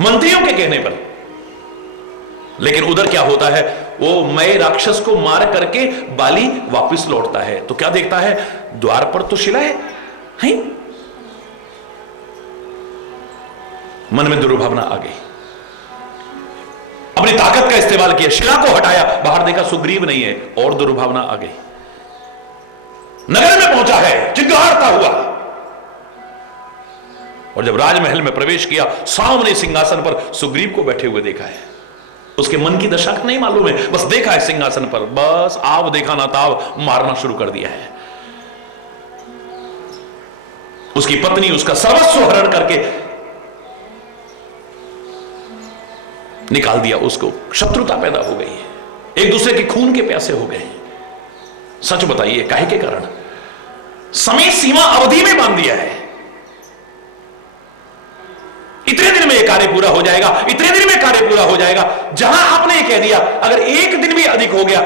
मंत्रियों के कहने पर। लेकिन उधर क्या होता है, वो मय राक्षस को मार करके बाली वापस लौटता है तो क्या देखता है, द्वार पर तो शिला है? मन में दुर्भावना आ गई। अपनी ताकत का इस्तेमाल किया, शिला को हटाया, बाहर देखा सुग्रीव नहीं है, और दुर्भावना आ गई। नगर में पहुंचा है चिंगारता हुआ, और जब राजमहल में प्रवेश किया, सामने सिंहासन पर सुग्रीव को बैठे हुए देखा है। उसके मन की दशा नहीं मालूम है, बस देखा है सिंहासन पर, बस आव देखा ना ताव मारना शुरू कर दिया है। उसकी पत्नी उसका सर्वस्व हरण करके निकाल दिया उसको। शत्रुता पैदा हो गई है, एक दूसरे के खून के प्यासे हो गए। सच बताइए काहे के कारण? समय सीमा अवधि में बांध दिया है। इतने दिन में यह कार्य पूरा हो जाएगा, इतने दिन में कार्य पूरा हो जाएगा। जहां आपने कह दिया अगर एक दिन भी अधिक हो गया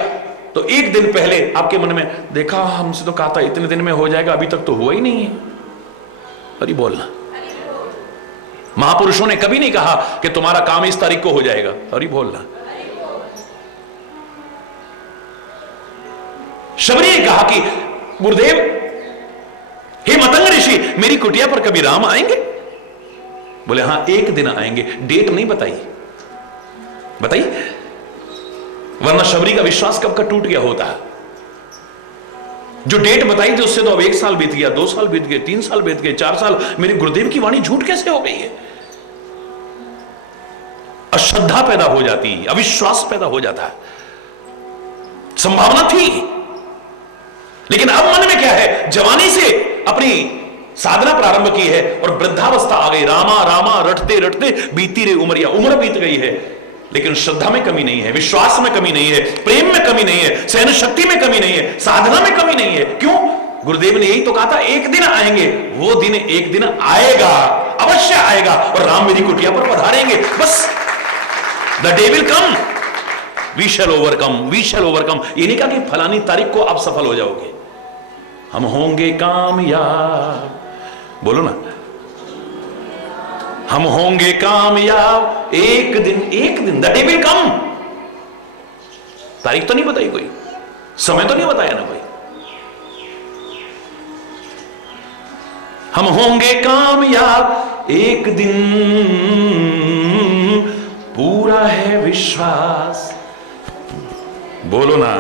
तो एक दिन पहले आपके मन में, देखा हमसे तो कहा था इतने दिन में हो जाएगा, अभी तक तो हुआ ही नहीं है। अरे बोलना, महापुरुषों ने कभी नहीं कहा कि तुम्हारा काम इस तारीख को हो जाएगा। अरे बोलना। शबरी ने कहा कि गुरुदेव, हे मतंग ऋषि, मेरी कुटिया पर कभी राम आएंगे? बोले हां, एक दिन आएंगे। डेट नहीं बताई, वरना शबरी का विश्वास कब का टूट गया होता। जो डेट बताई थी उससे तो अब 1 साल बीत गया, 2 साल बीत गए, 3 साल बीत गए, 4 साल। मेरे गुरुदेव की वाणी झूठ कैसे हो गई है? अश्रद्धा पैदा हो जाती, अविश्वास पैदा हो जाता। संभावना थी, लेकिन अब मन में क्या है, जवानी से अपनी साधना प्रारंभ की है और वृद्धावस्था आ गई। रामा रामा रटते रटते बीती रही उम्र, या उम्र बीत गई है, लेकिन श्रद्धा में कमी नहीं है, विश्वास में कमी नहीं है, प्रेम में कमी नहीं है, सहन शक्ति में कमी नहीं है, साधना में कमी नहीं है। क्यों? गुरुदेव ने यही तो कहा था, एक दिन आएंगे। वो दिन एक दिन आएगा, अवश्य आएगा, और राम मेरी कुटिया पर पधारेंगे। बस the day will come, we shall overcome, we shall overcome. ये नहीं कहा कि फलानी तारीख को आप सफल हो जाओगे, हम होंगे कामयाब। बोलो ना, हम होंगे कामयाब एक दिन, द डे विल कम। तारीख तो नहीं बताई कोई, समय तो नहीं बताया ना कोई। हम होंगे कामयाब एक दिन, पूरा है विश्वास। बोलो ना,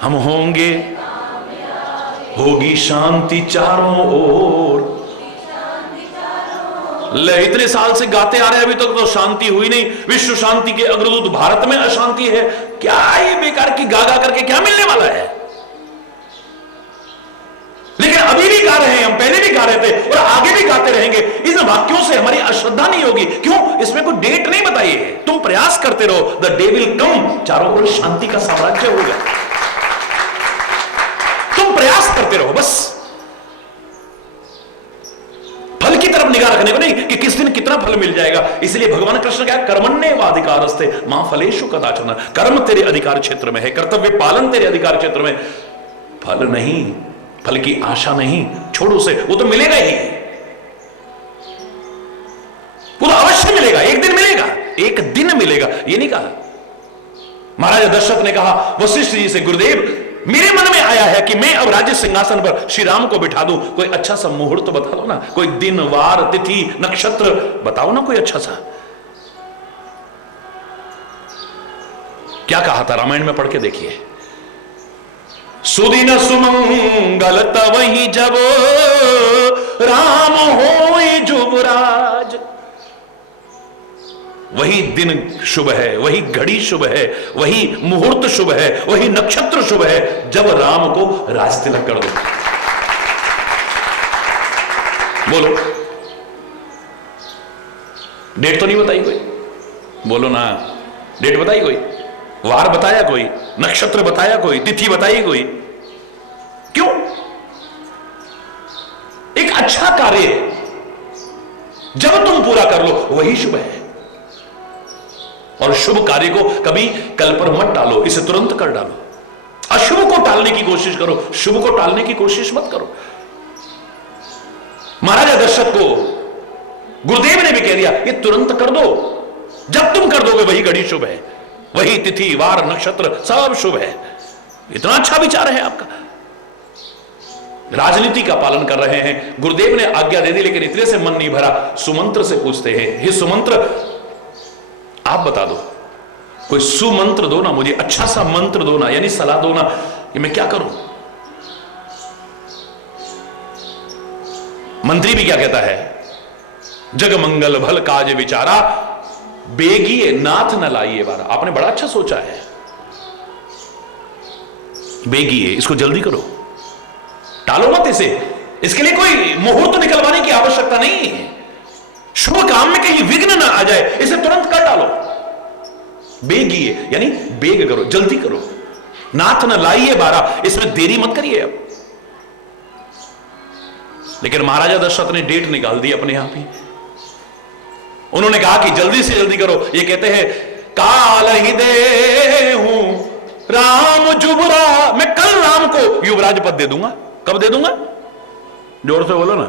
हम होंगे, होगी शांति चारों ओर। ले इतने साल से गाते आ रहे हैं, अभी तक तो शांति हुई नहीं। विश्व शांति के अग्रदूत भारत में अशांति है। क्या ये बेकार की गा करके क्या मिलने वाला है? लेकिन अभी भी गा रहे हैं, हम पहले भी गा रहे थे और आगे भी गाते रहेंगे। इन वाक्यों से हमारी अश्रद्धा नहीं होगी। क्यों? इसमें कोई डेट नहीं बताई है। तुम प्रयास करते रहो, द डे विल कम, चारों ओर शांति का साम्राज्य होगा। तुम प्रयास करते रहो, बस फल की तरफ निगाह रखने को नहीं कि किस दिन कितना फल मिल जाएगा। इसलिए भगवान कृष्ण क्या, कर्मण्येवाधिकारस्ते मां फलेषु कदाचन। कर्म तेरे अधिकार क्षेत्र में है, कर्तव्य पालन तेरे अधिकार क्षेत्र में। फल नहीं, फल की आशा नहीं, छोड़ो उसे, वो तो मिलेगा ही, वो तो अवश्य मिलेगा। एक दिन मिलेगा, एक दिन मिलेगा, ये नहीं कहा। महाराजा दशरथ ने कहा वशिष्ठ जी से, गुरुदेव मेरे मन में आया है कि मैं अब राज्य सिंहासन पर श्री राम को बिठा दूं, कोई अच्छा सा मुहूर्त तो बता दो ना, कोई दिन वार तिथि नक्षत्र बताओ ना, कोई अच्छा सा। क्या कहा था रामायण में, पढ़ के देखिए। सुदिन सुमंगल तवहि जब राम होए जुबराज। वही दिन शुभ है, वही घड़ी शुभ है, वही मुहूर्त शुभ है, वही नक्षत्र शुभ है जब राम को राज तिलक कर दो। बोलो, डेट तो नहीं बताई कोई? बोलो ना, डेट बताई कोई? वार बताया कोई? नक्षत्र बताया कोई? तिथि बताई कोई? क्यों? एक अच्छा कार्य जब तुम पूरा कर लो वही शुभ है। और शुभ कार्य को कभी कल पर मत टालो, इसे तुरंत कर डालो। अशुभ को टालने की कोशिश करो, शुभ को टालने की कोशिश मत करो। महाराजा दशरथ को गुरुदेव ने भी कह दिया ये तुरंत कर दो, जब तुम कर दोगे वही घड़ी शुभ है, वही तिथि वार नक्षत्र सब शुभ है। इतना अच्छा विचार है आपका, राजनीति का पालन कर रहे हैं। गुरुदेव ने आज्ञा दे दी लेकिन इतने से मन नहीं भरा, सुमंत्र से पूछते हैं, हे सुमंत्र आप बता दो, कोई सुमंत्र दो ना मुझे, अच्छा सा मंत्र दो ना, यानी सलाह दो ना कि मैं क्या करूं। मंत्री भी क्या कहता है, जग मंगल भल काज विचारा, बेगिए नाथ न लाइए बारा। आपने बड़ा अच्छा सोचा है, बेगिए, इसको जल्दी करो, टालो मत इसे, इसके लिए कोई मुहूर्त निकलवाने की आवश्यकता नहीं है। शुभ काम में कहीं विघ्न ना आ जाए, इसे तुरंत कर डालो। बेगिए यानी बेग करो, जल्दी करो, नाथ न लाइए बारा, इसमें देरी मत करिए अब। लेकिन महाराजा दशरथ ने डेट निकाल दी अपने आप ही। उन्होंने कहा कि जल्दी से जल्दी करो। ये कहते हैं काल ही दे हूं राम जुबरा, मैं कल राम को युवराज पद दे दूंगा। कब दे दूंगा? जोर से बोलो ना,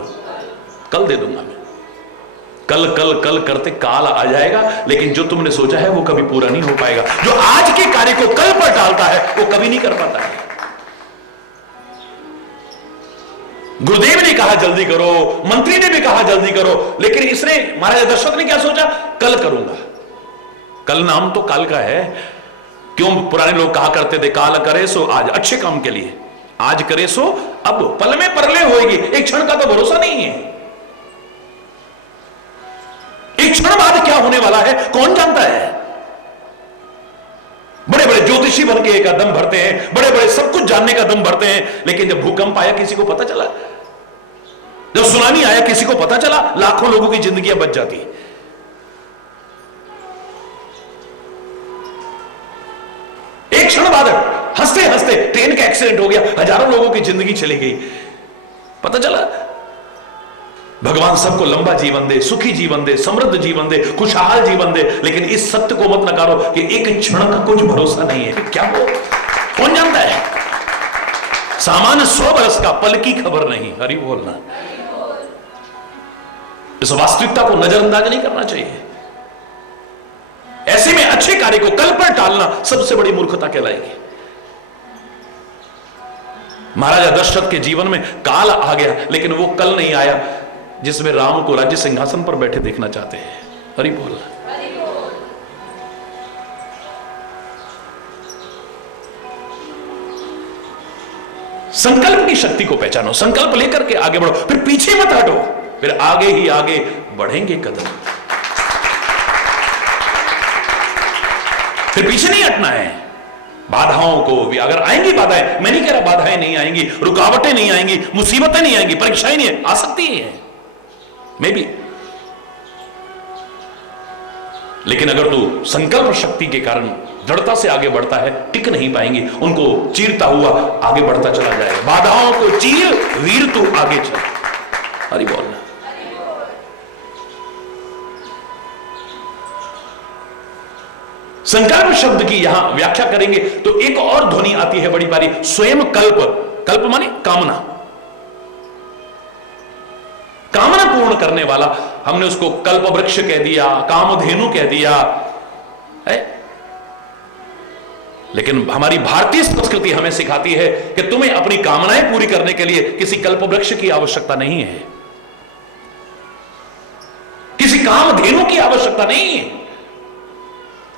कल दे दूंगा मैं। कल कल कल करते काल आ जाएगा, लेकिन जो तुमने सोचा है वो कभी पूरा नहीं हो पाएगा। जो आज के कार्य को कल पर टालता है वो कभी नहीं कर पाता है। गुरुदेव ने कहा जल्दी करो, मंत्री ने भी कहा जल्दी करो, लेकिन इसने महाराजा दशरथ ने क्या सोचा, कल करूंगा। कल नाम तो काल का है। क्यों पुराने लोग कहा करते थे काल करे सो आज, अच्छे काम के लिए, आज करे सो अब, पल में परले होएगी। एक क्षण का तो भरोसा नहीं है, एक क्षण बाद क्या होने वाला है कौन जानता है। बड़े बड़े ज्योतिषी बन के का दम भरते हैं, बड़े बड़े सब कुछ जानने का दम भरते हैं, लेकिन जब भूकंप आया किसी को पता चला, जब सुनामी आया किसी को पता चला, लाखों लोगों की जिंदगियां बच जाती। एक क्षण बाद हंसते हंसते ट्रेन का एक्सीडेंट हो गया, हजारों लोगों की जिंदगी चली गई। पता चला भगवान सबको लंबा जीवन दे, सुखी जीवन दे, समृद्ध जीवन दे, खुशहाल जीवन दे, लेकिन इस सत्य को मत नकारो कि एक क्षण का कुछ भरोसा नहीं है। क्या हो कौन जानता है। सामान्य 100 बरस का, पल की खबर नहीं। हरि बोलना। इस वास्तविकता को नजरअंदाज नहीं करना चाहिए। ऐसे में अच्छे कार्य को कल पर टालना सबसे बड़ी मूर्खता कहलाएगी। महाराजा दशरथ के जीवन में काल आ गया, लेकिन वो कल नहीं आया जिसमें राम को राज्य सिंहासन पर बैठे देखना चाहते हैं। हरि बोल। संकल्प की शक्ति को पहचानो, संकल्प लेकर के आगे बढ़ो, फिर पीछे मत हटो, फिर आगे ही आगे बढ़ेंगे कदम। फिर पीछे नहीं हटना है। बाधाओं को भी अगर आएंगी बाधाएं, मैं नहीं कह रहा बाधाएं नहीं आएंगी, रुकावटें नहीं आएंगी, मुसीबतें नहीं आएंगी, परीक्षाएं नहीं आ सकती हैं मे भी, लेकिन अगर तू संकल्प शक्ति के कारण दृढ़ता से आगे बढ़ता है, टिक नहीं पाएंगी, उनको चीरता हुआ आगे बढ़ता चला जाएगा। बाधाओं को चीर, वीर तू आगे चल। हरि बोलना। संकल्प शब्द की यहां व्याख्या करेंगे तो एक और ध्वनि आती है बड़ी बारी, स्वयं कल्प। कल्प माने कामना, कामना पूर्ण करने वाला। हमने उसको कल्प वृक्ष कह दिया, कामधेनु कह दिया है। लेकिन हमारी भारतीय संस्कृति हमें सिखाती है कि तुम्हें अपनी कामनाएं पूरी करने के लिए किसी कल्पवृक्ष की आवश्यकता नहीं है, किसी कामधेनु की आवश्यकता नहीं है।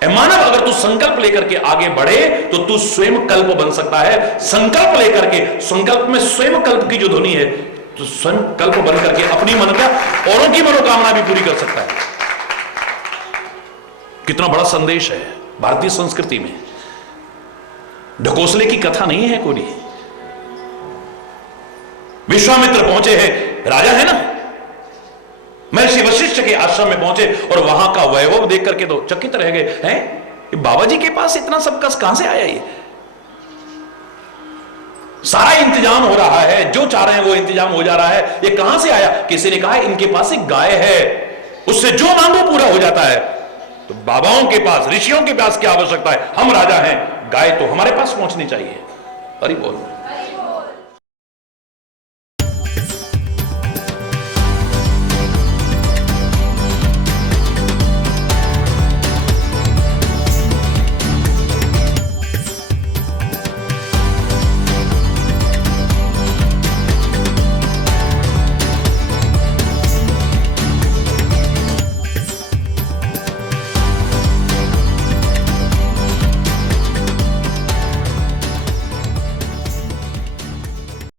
मानव, अगर तू संकल्प लेकर के आगे बढ़े तो तू स्वयं कल्प बन सकता है। संकल्प लेकर के, संकल्प में स्वयं कल्प की जो ध्वनि है, तो स्वयं कल्प बन करके अपनी मनोकामना, औरों की मनोकामना भी पूरी कर सकता है। कितना बड़ा संदेश है भारतीय संस्कृति में। ढकोसले की कथा नहीं है कोई। विश्वामित्र पहुंचे हैं, राजा है ना, महर्षि वशिष्ठ के आश्रम में पहुंचे और वहां का वैभव देख करके तो चकित रह गए हैं। बाबा जी के पास इतना सब कस कहां से आया? ये सारा इंतजाम हो रहा है, जो चाह रहे हैं वो इंतजाम हो जा रहा है, ये कहां से आया? किसी ने कहा इनके पास एक गाय है, उससे जो मांगो पूरा हो जाता है। तो बाबाओं के पास, ऋषियों के पास क्या आवश्यकता है? हम राजा हैं, गाय तो हमारे पास पहुंचनी चाहिए। हरि बोल।